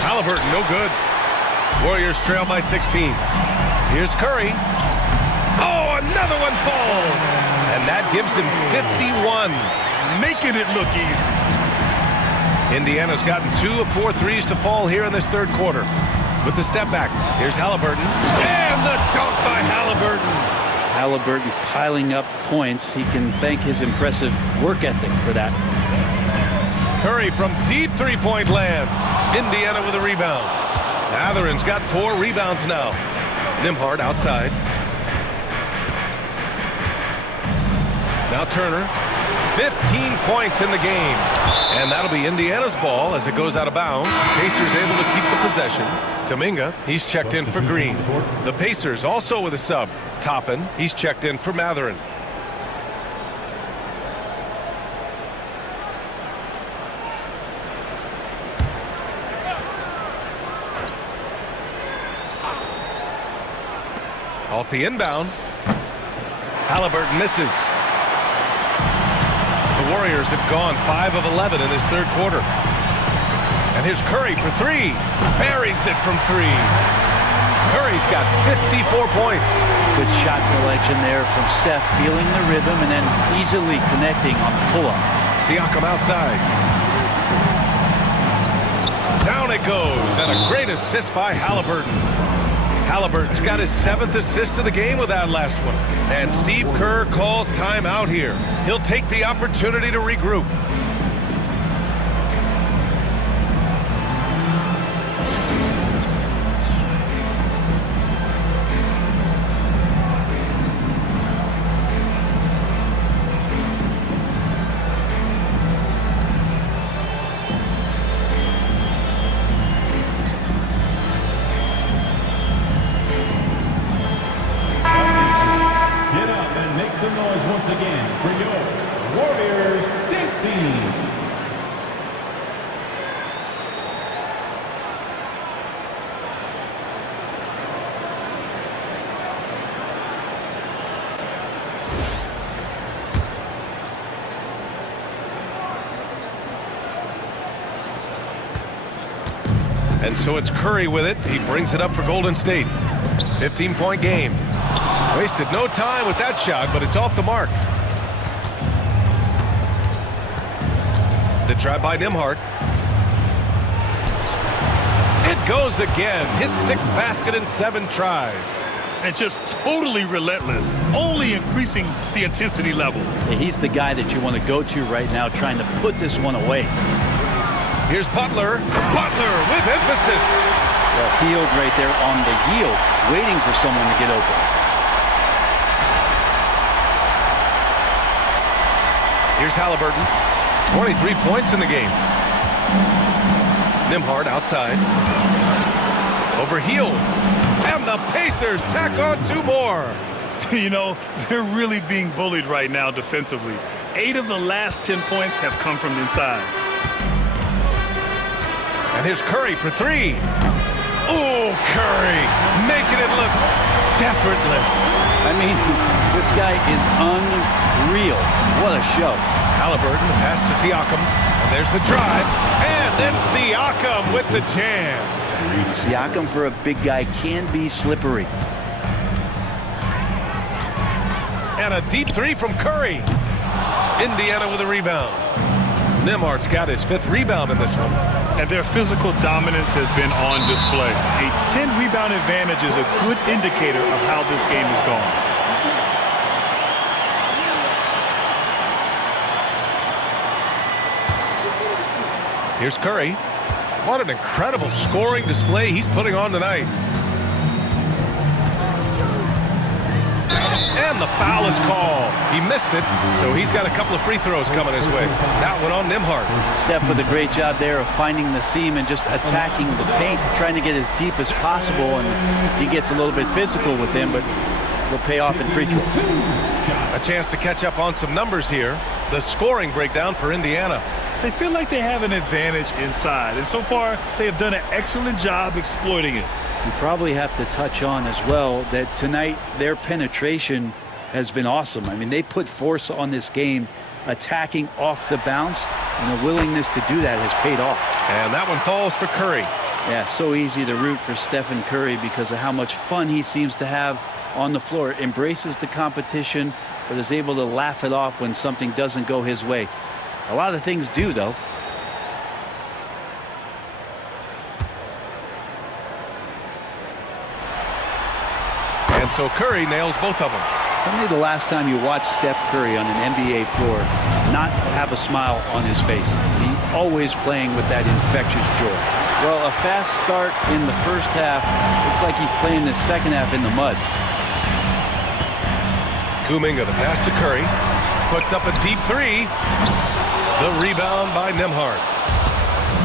Halliburton, no good. Warriors trail by 16. Here's Curry. Oh, another one falls. And that gives him 51. Making it look easy. Indiana's gotten 2 of 4 threes to fall here in this third quarter. With the step back, here's Halliburton. And the dunk by Halliburton. Halliburton piling up points. He can thank his impressive work ethic for that. Curry from deep three-point land. Indiana with a rebound. Mathurin's got 4 rebounds now. Nembhard outside. Now Turner. 15 points in the game. And that'll be Indiana's ball as it goes out of bounds. Pacers able to keep the possession. Kuminga, he's checked in for Green. The Pacers also with a sub. Toppin, he's checked in for Mathurin. Off the inbound. Halliburton misses. The Warriors have gone 5 of 11 in this third quarter. And here's Curry for 3. Buries it from 3. Curry's got 54 points. Good shot selection there from Steph, feeling the rhythm and then easily connecting on the pull-up. Siakam outside. Down it goes, and a great assist by Halliburton. Halliburton's got his 7th assist of the game with that last one. And Steve Kerr calls timeout here. He'll take the opportunity to regroup. Get up and make some noise once again for your Warriors dance team. And so it's Curry with it. He brings it up for Golden State. 15-point game. Wasted no time with that shot, but it's off the mark. The try by Nembhard. It goes again. His 6th basket in 7 tries. And just totally relentless, only increasing the intensity level. Yeah, he's the guy that you want to go to right now, trying to put this one away. Here's Butler. Butler with emphasis. Well, Hield right there on the yield, waiting for someone to get open. Here's Halliburton. 23 points in the game. Nembhard outside. Over Hield. And the Pacers tack on 2 more. You know, they're really being bullied right now defensively. 8 of the last 10 points have come from inside. And here's Curry for 3. Oh, Curry making it look effortless. I mean, this guy is unreal. What a show. Halliburton, the pass to Siakam. And there's the drive. And then Siakam with the jam. Siakam for a big guy can be slippery. And a deep 3 from Curry. Indiana with a rebound. Nembhard's got his 5th rebound in this one. And their physical dominance has been on display. A 10-rebound advantage is a good indicator of how this game is going. Here's Curry. What an incredible scoring display he's putting on tonight. And the foul is called. He missed it, so he's got a couple of free throws coming his way. That one on Nembhard. Steph with a great job there of finding the seam and just attacking the paint, trying to get as deep as possible, and he gets a little bit physical with him, but will pay off in free throw. A chance to catch up on some numbers here. The scoring breakdown for Indiana. They feel like they have an advantage inside, and so far they have done an excellent job exploiting it. You probably have to touch on as well that tonight their penetration has been awesome. I mean, they put force on this game, attacking off the bounce, and the willingness to do that has paid off. And that one falls for Curry. Yeah, so easy to root for Stephen Curry because of how much fun he seems to have on the floor. Embraces the competition, but is able to laugh it off when something doesn't go his way. A lot of things do, though. And so Curry nails both of them. Tell me the last time you watched Steph Curry on an NBA floor not have a smile on his face. He's always playing with that infectious joy. Well, a fast start in the first half. Looks like he's playing the second half in the mud. Kuminga, the pass to Curry. Puts up a deep 3. The rebound by Nembhard.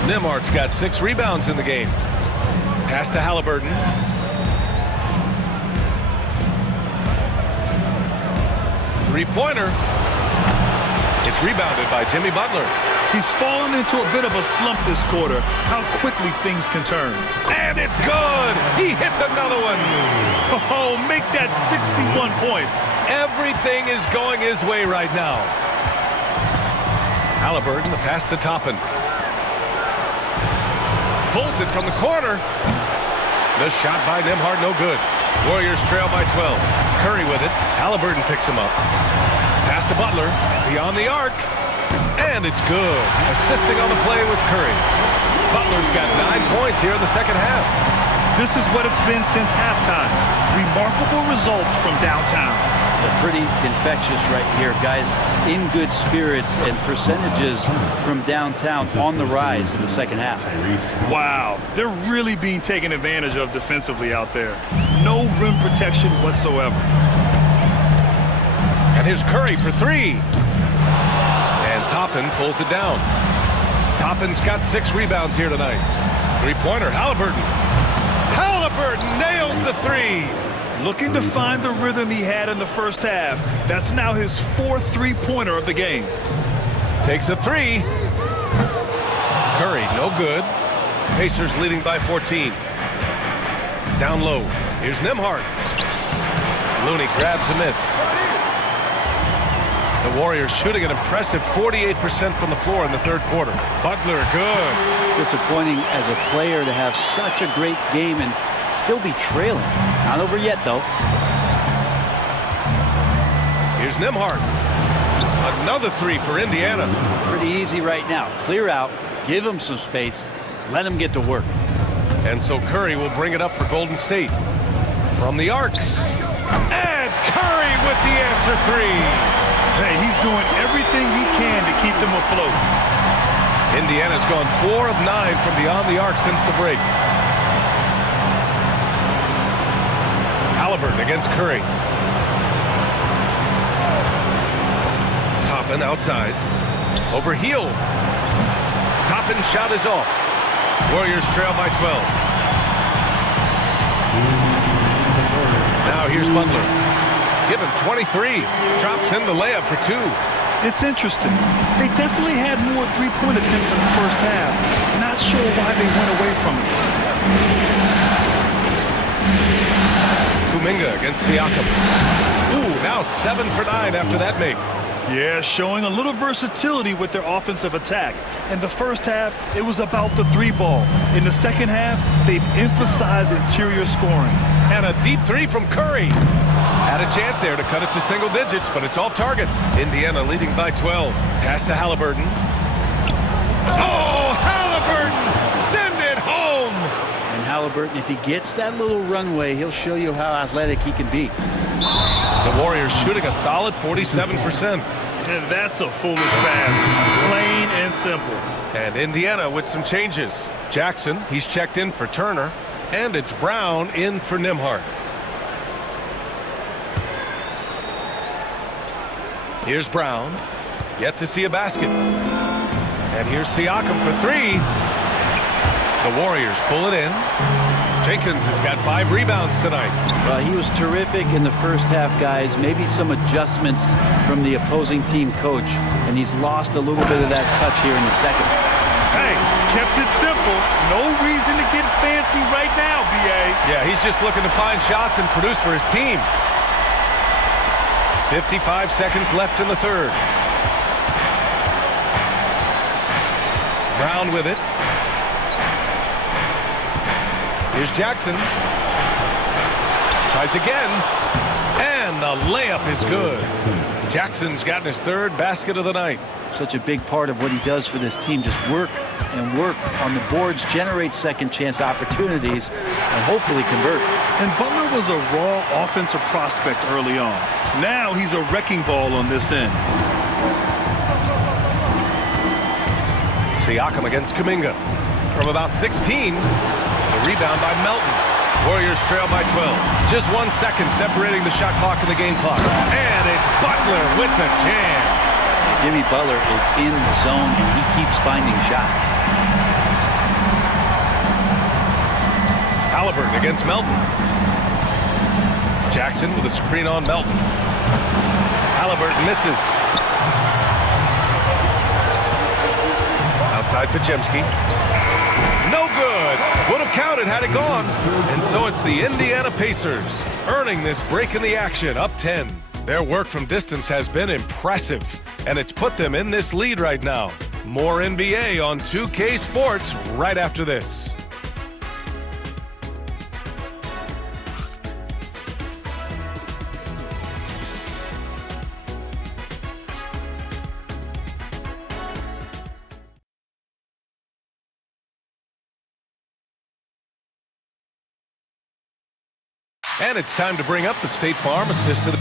Nembhard's got 6 rebounds in the game. Pass to Halliburton. Three-pointer. It's rebounded by Jimmy Butler. He's fallen into a bit of a slump this quarter. How quickly things can turn. And it's good. He hits another one. Oh, make that 61 points. Everything is going his way right now. Halliburton, the pass to Toppin. Pulls it from the corner. The shot by Nembhard, no good. Warriors trail by 12. Curry with it. Halliburton picks him up. Pass to Butler. Beyond the arc. And it's good. Assisting on the play was Curry. Butler's got 9 points here in the second half. This is what it's been since halftime. Remarkable results from downtown. They're pretty infectious right here, guys. In good spirits and percentages from downtown on the rise in the second half. Wow, they're really being taken advantage of defensively out there. No rim protection whatsoever. And here's Curry for 3. And Toppin pulls it down. Toppin's got 6 rebounds here tonight. Three-pointer, Halliburton. Halliburton nails the 3. Looking to find the rhythm he had in the first half. That's now his 4th three-pointer of the game. Takes a 3. Curry, no good. Pacers leading by 14. Down low. Here's Nembhard. Looney grabs a miss. The Warriors shooting an impressive 48% from the floor in the third quarter. Butler, good. disappointing as a player to have such a great game and still be trailing. Not over yet, though. Here's Nembhard. Another three for Indiana. Pretty easy right now. Clear out, give them some space, let them get to work. And so Curry will bring it up for Golden State. From the arc. And Curry with the answer three. Hey, he's doing everything he can to keep them afloat. Indiana's gone 4 of 9 from beyond the arc since the break. Halliburton against Curry. Toppin outside. Over heel. Toppin shot is off. Warriors trail by 12. Now here's Butler. Given 23. Drops in the layup for 2. It's interesting. They definitely had more three-point attempts in the first half. Not sure why they went away from it. Kuminga against Siakam. Ooh, now 7 for 9 after that make. Yeah, showing a little versatility with their offensive attack. In the first half, it was about the three ball. In the second half, they've emphasized interior scoring. And a deep three from Curry. Had a chance there to cut it to single digits, but it's off target. Indiana leading by 12. Pass to Halliburton. Oh, Halliburton! Send it home! And Halliburton, if he gets that little runway, he'll show you how athletic he can be. The Warriors shooting a solid 47%. And that's a foolish pass. Plain and simple. And Indiana with some changes. Jackson, he's checked in for Turner. And it's Brown in for Nembhard. Here's Brown. Yet to see a basket. And here's Siakam for 3. The Warriors pull it in. Jenkins has got 5 rebounds tonight. Well, he was terrific in the first half, guys. Maybe some adjustments from the opposing team coach, and he's lost a little bit of that touch here in the second. Hey, kept it simple. No reason to get fancy right now, B.A. Yeah, he's just looking to find shots and produce for his team. 55 seconds left in the third. Brown with it. Here's Jackson. Tries again. And the layup is good. Jackson's gotten his 3rd basket of the night. Such a big part of what he does for this team. Just work and work on the boards, generate second chance opportunities, and hopefully convert. And Butler was a raw offensive prospect early on. Now he's a wrecking ball on this end. Siakam against Kuminga. From about 16, the rebound by Melton. Warriors trail by 12. Just 1 second separating the shot clock and the game clock. And it's Butler with the jam. Jimmy Butler is in the zone, and he keeps finding shots. Halliburton against Melton. Jackson with a screen on Melton. Halliburton misses. Outside Podziemski. No good. Would have counted had it gone. And so it's the Indiana Pacers earning this break in the action, up 10. Their work from distance has been impressive, and it's put them in this lead right now. More NBA on 2K Sports right after this. And it's time to bring up the State Farm assist to the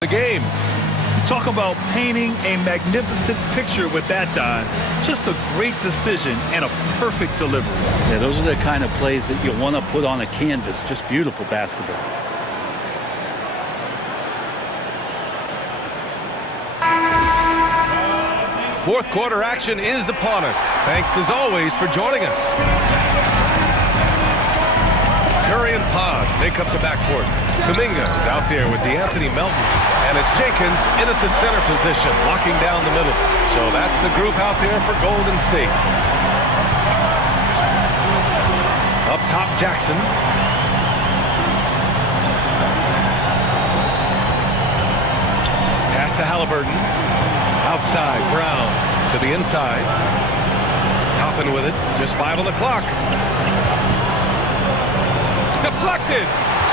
the game. Talk about painting a magnificent picture with that, Don. Just a great decision and a perfect delivery. Yeah, those are the kind of plays that you want to put on a canvas. Just beautiful basketball. Fourth quarter action is upon us. Thanks as always for joining us. Curry and Pods make up the backcourt. Kuminga is out there with DeAnthony Melton. And it's Jenkins in at the center position, locking down the middle. So that's the group out there for Golden State. Up top, Jackson. Pass to Halliburton. Outside, Brown to the inside. Toppin with it, just 5 on the clock. Deflected!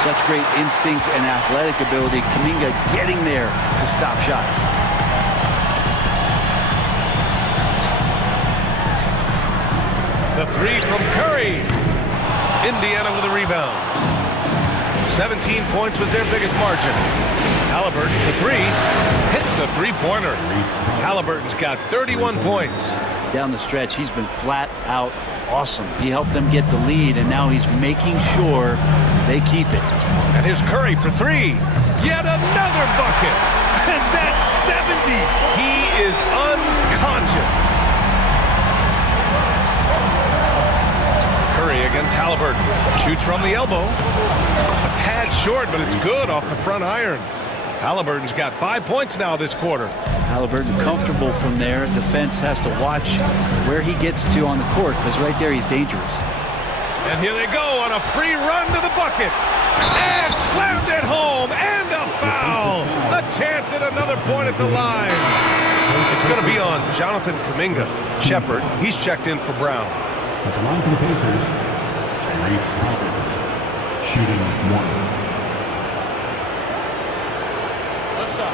Such great instincts and athletic ability. Kuminga getting there to stop shots. The three from Curry. Indiana with a rebound. 17 points was their biggest margin. Halliburton for three. Hits the three-pointer. Halliburton's got 31 points. Down the stretch, he's been flat out awesome. He helped them get the lead, and now he's making sure they keep it. And here's Curry for three. Yet another bucket. And that's 70. He is unconscious. Curry against Halliburton. Shoots from the elbow. A tad short, but it's good off the front iron. Halliburton's got 5 points now this quarter. Halliburton comfortable from there. Defense has to watch where he gets to on the court, because right there he's dangerous. And here they go on a free run to the bucket. And slammed it home. And a foul. A chance at another point at the line. It's going to be on Jonathan Kuminga. Shepherd, he's checked in for Brown. At the line for the Pacers, Tyrese Halliburton, shooting 1. What's up?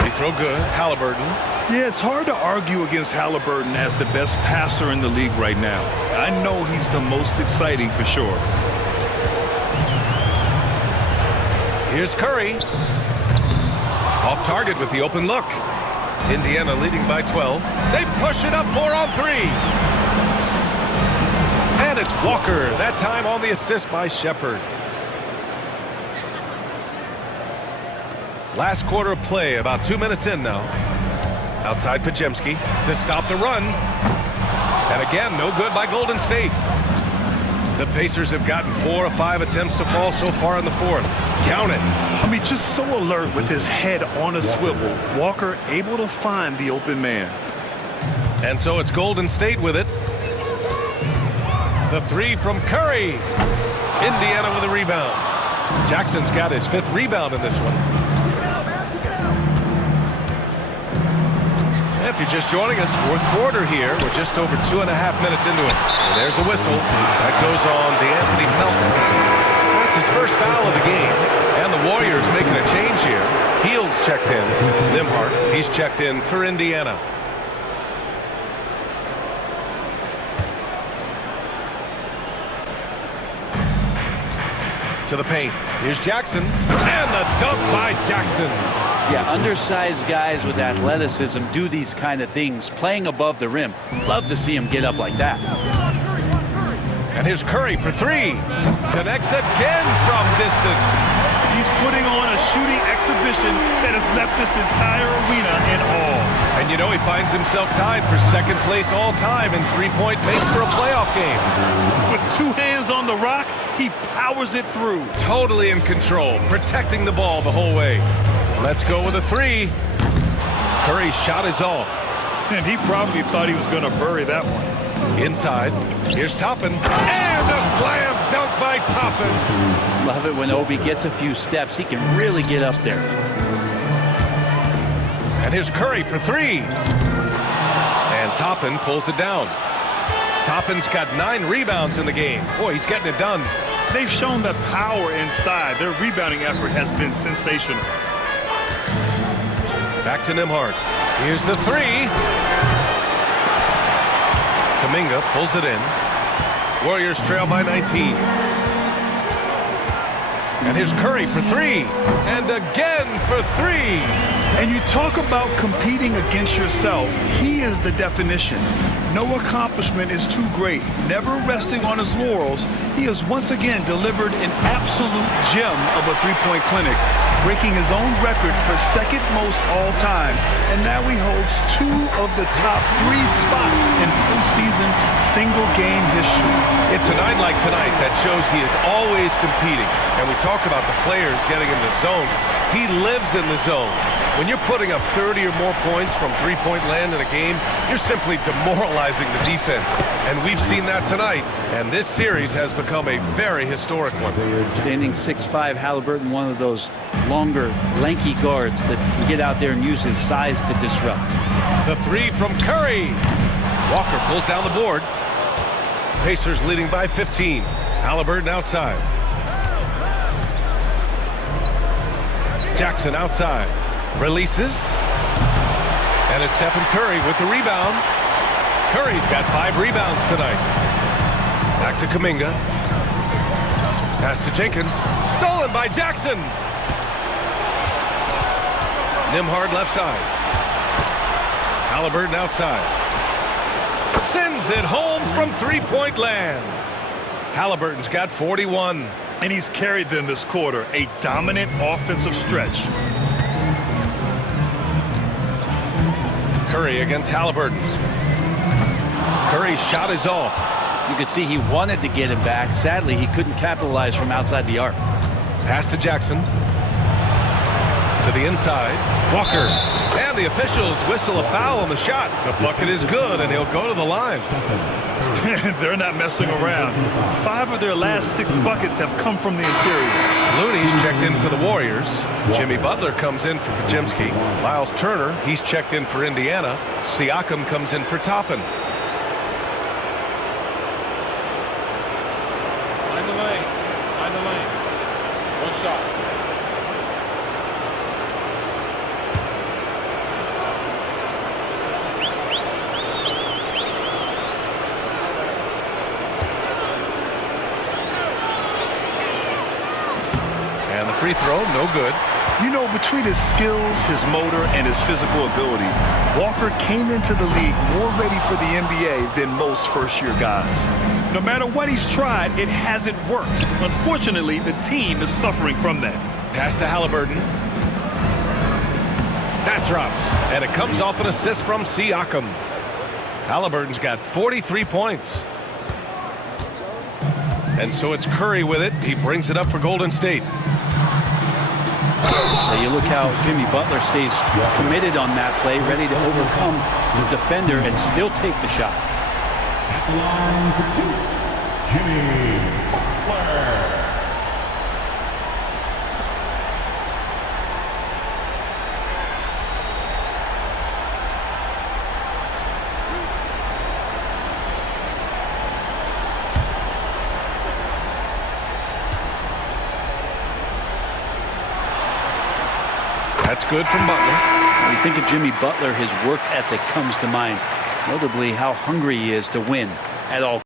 Free throw good. Halliburton. Yeah, it's hard to argue against Halliburton as the best passer in the league right now. I know he's the most exciting for sure. Here's Curry. Off target with the open look. Indiana leading by 12. They push it up 4 on 3. And it's Walker. That time on the assist by Shepherd. Last quarter of play, about 2 minutes in now. Outside Podziemski to stop the run. And again, no good by Golden State. The Pacers have gotten 4 of 5 attempts to fall so far in the fourth. Count it. I mean, just so alert with his head on a swivel. Walker able to find the open man. And so it's Golden State with it. The three from Curry. Indiana with a rebound. Jackson's got his 5th rebound in this one. If you're just joining us, fourth quarter here. We're just over 2.5 minutes into it. And there's a whistle. That goes on DeAnthony Melton. That's his first foul of the game. And the Warriors making a change here. Heald's checked in. Nembhard, he's checked in for Indiana. To the paint. Here's Jackson. And the dunk by Jackson. Yeah, undersized guys with athleticism do these kind of things, playing above the rim. Love to see him get up like that. And here's Curry for three. Connects again from distance. He's putting on a shooting exhibition that has left this entire arena in awe. And you know he finds himself tied for second place all time in three-point makes for a playoff game. With 2 hands on the rock, he powers it through. Totally in control, protecting the ball the whole way. Let's go with a three. Curry's shot is off. And he probably thought he was going to bury that one. Inside, here's Toppin. And a slam dunk by Toppin. Love it when Obi gets a few steps. He can really get up there. And here's Curry for three. And Toppin pulls it down. Toppin's got 9 rebounds in the game. Boy, he's getting it done. They've shown the power inside. Their rebounding effort has been sensational. Back to Nembhard. Here's the three. Kuminga pulls it in. Warriors trail by 19. And here's Curry for three. And again for three. And you talk about competing against yourself. He is the definition. No accomplishment is too great. Never resting on his laurels, he has once again delivered an absolute gem of a three-point clinic, breaking his own record for second most all time. And now he holds two of the top 3 spots in postseason single game history. It's a night like tonight that shows he is always competing. And we talk about the players getting in the zone. He lives in the zone. When you're putting up 30 or more points from three-point land in a game, you're simply demoralizing the defense. And we've seen that tonight. And this series has become a very historic one. Standing 6'5", Haliburton, one of those longer, lanky guards that can get out there and use his size to disrupt. The three from Curry. Walker pulls down the board. Pacers leading by 15. Haliburton outside. Jackson outside. Releases. And it's Stephen Curry with the rebound. Curry's got 5 rebounds tonight. Back to Kuminga. Pass to Jenkins. Stolen by Jackson. Nembhard left side. Haliburton outside. Sends it home from three-point land. Haliburton's got 41. And he's carried them this quarter, a dominant offensive stretch. Curry against Haliburton. Curry's shot is off. You could see he wanted to get him back. Sadly, he couldn't capitalize from outside the arc. Pass to Jackson. To the inside. Walker. And the officials whistle a foul on the shot. The bucket is good, and he'll go to the line. They're not messing around. 5 of their last 6 buckets have come from the interior. Looney's checked in for the Warriors. Jimmy Butler comes in for Podziemski. Miles Turner, he's checked in for Indiana. Siakam comes in for Toppin. Find the lane. Find the lane. One shot. And the free throw, no good. You know, between his skills, his motor, and his physical ability, Walker came into the league more ready for the NBA than most first-year guys. No matter what he's tried, it hasn't worked. Unfortunately, the team is suffering from that. Pass to Haliburton. That drops, and it comes off an assist from Siakam. Haliburton's got 43 points. And so it's Curry with it. He brings it up for Golden State. So you look how Jimmy Butler stays committed on that play, ready to overcome the defender and still take the shot. At the line for 2, Jimmy Butler. That's good from Butler. When you think of Jimmy Butler, his work ethic comes to mind. Notably, how hungry he is to win at all.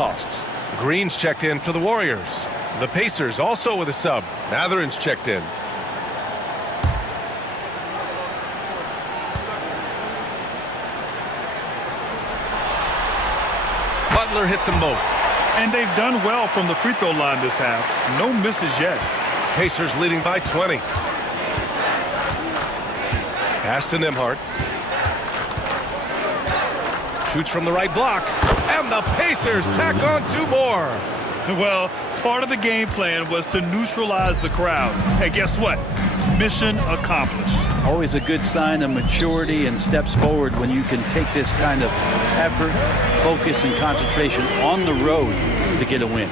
costs. Green's checked in for the Warriors. The Pacers also with a sub. Matherin's checked in. Butler hits them both. And they've done well from the free throw line this half. No misses yet. Pacers leading by 20. Pass to Nembhard. Shoots from the right block. And the Pacers tack on 2 more. Well, part of the game plan was to neutralize the crowd. And guess what? Mission accomplished. Always a good sign of maturity and steps forward when you can take this kind of effort, focus, and concentration on the road to get a win.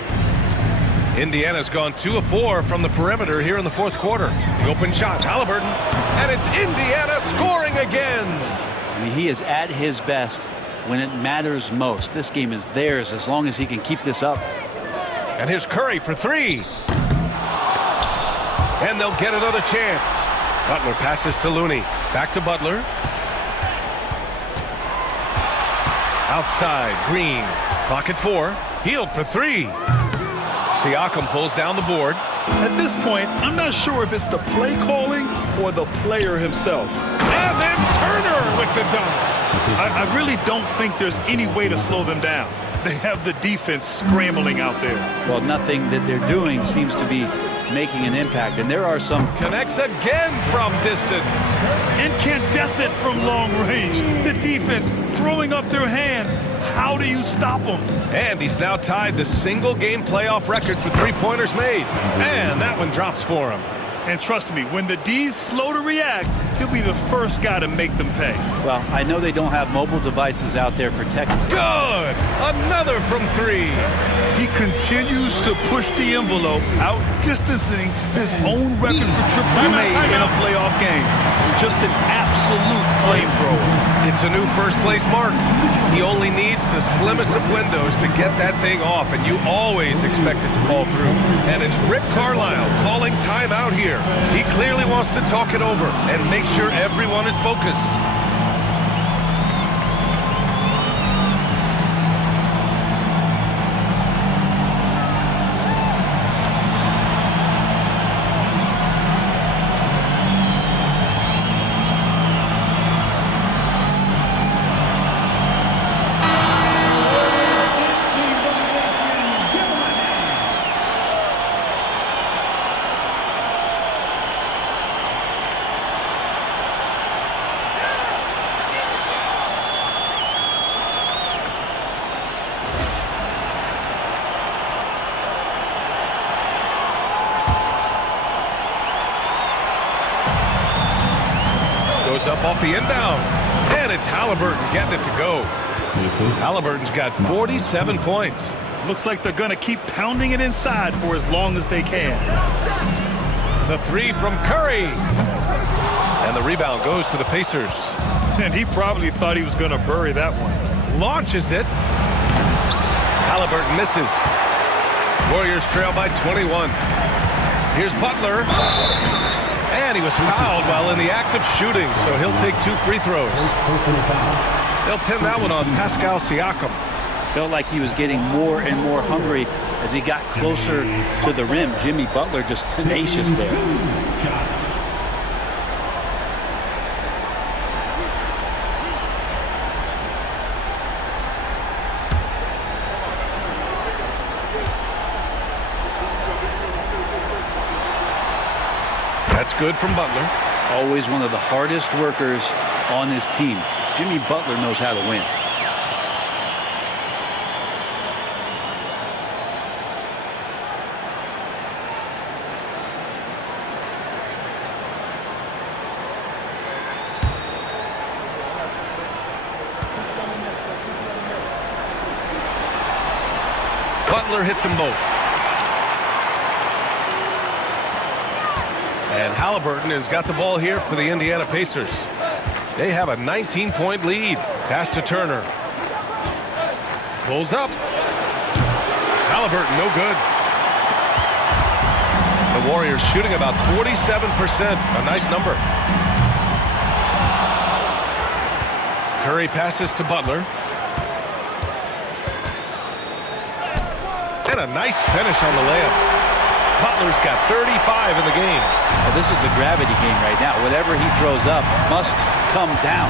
Indiana's gone 2 of 4 from the perimeter here in the 4th quarter. The open shot, Haliburton, and it's Indiana scoring again. I mean, he is at his best when it matters most. This game is theirs as long as he can keep this up. And here's Curry for 3. And they'll get another chance. Butler passes to Looney. Back to Butler. Outside, Green. Clock at 4. Healed for 3. Siakam pulls down the board. At this point, I'm not sure if it's the play calling or the player himself. And then Turner with the dunk. I really don't think there's any way to slow them down. They have the defense scrambling out there. Well, nothing that they're doing seems to be making an impact, and there are some. Connects again from distance. Incandescent from long range. The defense throwing up their hands. How do you stop them? And he's now tied the single-game playoff record for three-pointers made. And that one drops for him. And trust me, when the D's slow to react, he'll be the first guy to make them pay. Well, I know they don't have mobile devices out there for texting. Good! Another from 3. He continues to push the envelope, outdistancing his own record for triples made in a playoff game. Just an absolute flamethrower. It's a new first-place mark. He only needs the slimmest of windows to get that thing off, and you always expect it to fall through. And it's Rick Carlisle calling timeout here. He clearly wants to talk it over and make sure everyone is focused. Up off the inbound, and it's Haliburton getting it to go. Haliburton's got 47 points. Looks like they're going to keep pounding it inside for as long as they can. The 3 from Curry, and the rebound goes to the Pacers. And he probably thought he was going to bury that one. Launches it. Haliburton misses. Warriors trail by 21. Here's Butler. And he was fouled while in the act of shooting, so he'll take 2 free throws. They'll pin that one on Pascal Siakam. Felt like he was getting more and more hungry as he got closer to the rim. Jimmy Butler just tenacious there. That's good from Butler. Always one of the hardest workers on his team. Jimmy Butler knows how to win. Butler hits them both. And Haliburton has got the ball here for the Indiana Pacers. They have a 19-point lead. Pass to Turner. Pulls up. Haliburton, no good. The Warriors shooting about 47%. A nice number. Curry passes to Butler. And a nice finish on the layup. Butler's got 35 in the game. Well, this is a gravity game right now. Whatever he throws up must come down.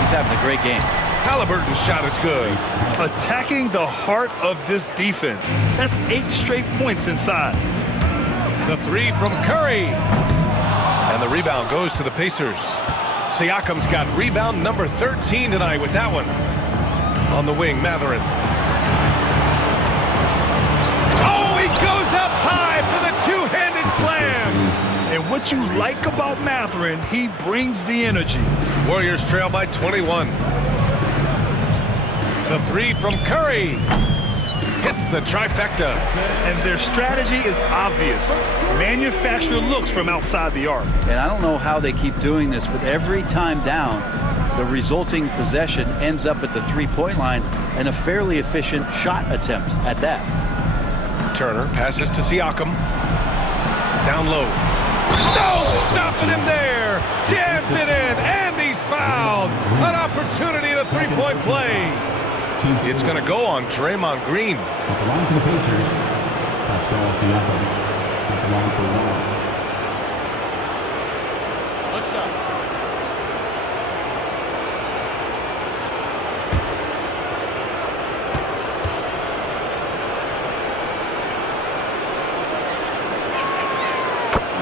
He's having a great game. Halliburton's shot is good. Attacking the heart of this defense. That's 8 straight points inside. The three from Curry. And the rebound goes to the Pacers. Siakam's got rebound number 13 tonight with that one. On the wing, Mathurin. Oh, he goes up high for the two-handed slam. And what you like about Mathurin, he brings the energy. Warriors trail by 21. The three from Curry. Hits the trifecta. And their strategy is obvious. Manufacture looks from outside the arc. And I don't know how they keep doing this, but every time down, the resulting possession ends up at the three-point line and a fairly efficient shot attempt at that. Turner passes to Siakam. Down low. No stopping him there. Jams it in, and he's fouled. An opportunity at a three-point play. It's going to go on Draymond Green. At the line for the Pacers, Pascal Siakam. At the line for one. What's up?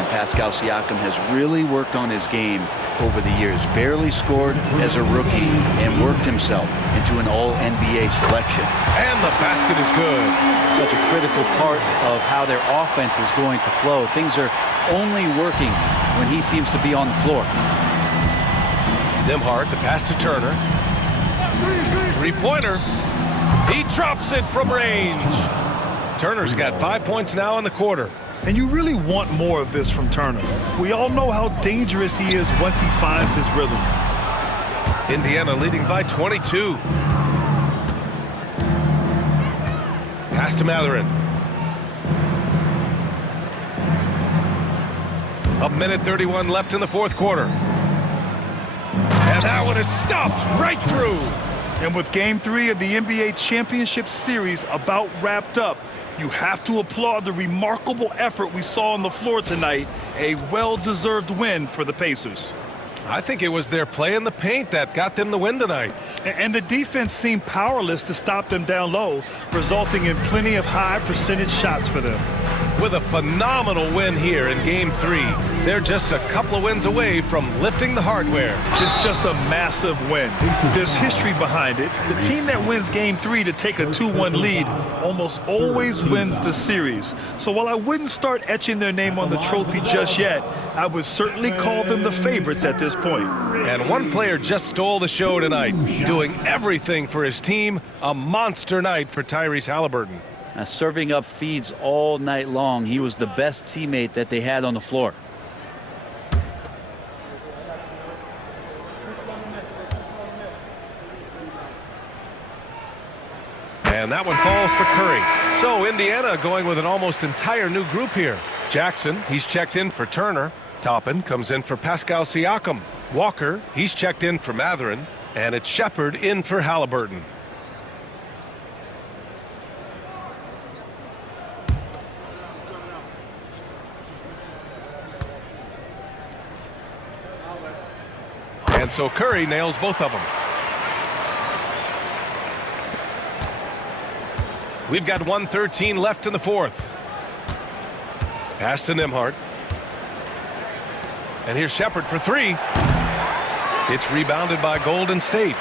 Pascal Siakam has really worked on his game over the years. Barely scored as a rookie and worked himself into an All-NBA selection. And the basket is good. Such a critical part of how their offense is going to flow. Things are only working when he seems to be on the floor. Nembhard, the pass to Turner. Three-pointer. He drops it from range. Turner's got 5 points now in the quarter. And you really want more of this from Turner. We all know how dangerous he is once he finds his rhythm. Indiana leading by 22. Pass to Mathurin. A minute 31 left in the fourth quarter. And that one is stuffed right through. And with Game 3 of the NBA Championship Series about wrapped up, you have to applaud the remarkable effort we saw on the floor tonight. A well-deserved win for the Pacers. I think it was their play in the paint that got them the win tonight. And the defense seemed powerless to stop them down low, resulting in plenty of high percentage shots for them. With a phenomenal win here in Game 3, they're just a couple of wins away from lifting the hardware. It's just a massive win. There's history behind it. The team that wins Game 3 to take a 2-1 lead almost always wins the series. So while I wouldn't start etching their name on the trophy just yet, I would certainly call them the favorites at this point. And one player just stole the show tonight, doing everything for his team. A monster night for Tyrese Halliburton. Serving up feeds all night long. He was the best teammate that they had on the floor. And that one falls for Curry. So Indiana going with an almost entire new group here. Jackson, he's checked in for Turner. Toppin comes in for Pascal Siakam. Walker, he's checked in for Mathurin. And it's Shepherd in for Halliburton. And so Curry nails both of them. We've got 1:13 left in the fourth. Pass to Nembhard. And here's Shepherd for three. It's rebounded by Golden State.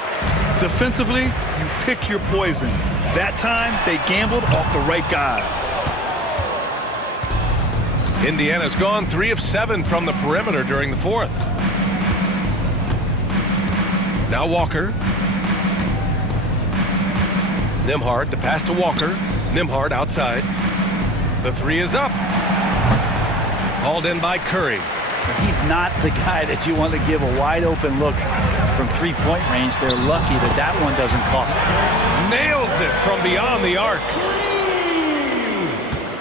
Defensively, you pick your poison. That time, they gambled off the right guy. Indiana's gone 3 of 7 from the perimeter during the fourth. Now Walker. Nembhard, the pass to Walker. Nembhard outside. The three is up. Hauled in by Curry. He's not the guy that you want to give a wide open look from three-point range. They're lucky that that one doesn't cost them. Nails it from beyond the arc.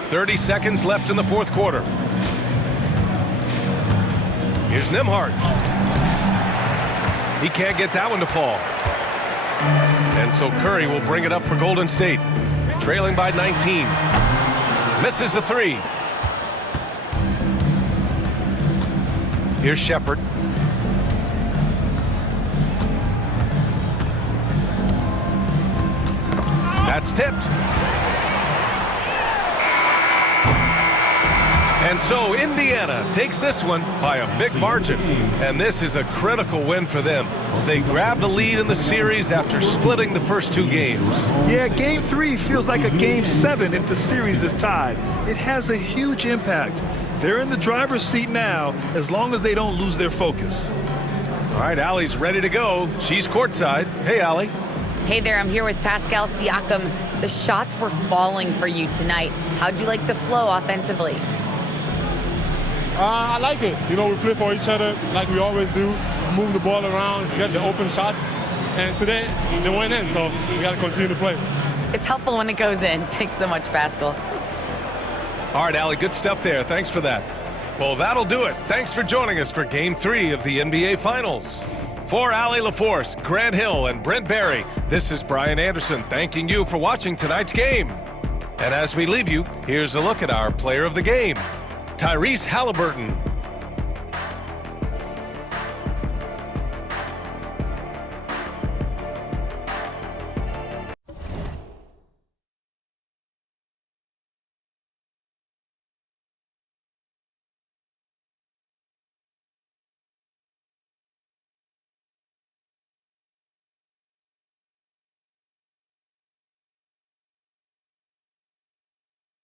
30 seconds left in the fourth quarter. Here's Nembhard. He can't get that one to fall. And so Curry will bring it up for Golden State, trailing by 19. Misses the three. Here's Shepard. That's tipped. And so Indiana takes this one by a big margin. And this is a critical win for them. They grabbed the lead in the series after splitting the first two games. Yeah, Game 3 feels like a Game 7 if the series is tied. It has a huge impact. They're in the driver's seat now as long as they don't lose their focus. All right, Allie's ready to go. She's courtside. Hey, Allie. Hey there, I'm here with Pascal Siakam. The shots were falling for you tonight. How'd you like the flow offensively? I like it. You know, we play for each other like we always do. Move the ball around, get the open shots. And today, they went in, so we got to continue to play. It's helpful when it goes in. Thanks so much, Pascal. All right, Allie, good stuff there. Thanks for that. Well, that'll do it. Thanks for joining us for Game 3 of the NBA Finals. For Allie LaForce, Grant Hill, and Brent Barry, this is Brian Anderson thanking you for watching tonight's game. And as we leave you, here's a look at our player of the game, Tyrese Haliburton.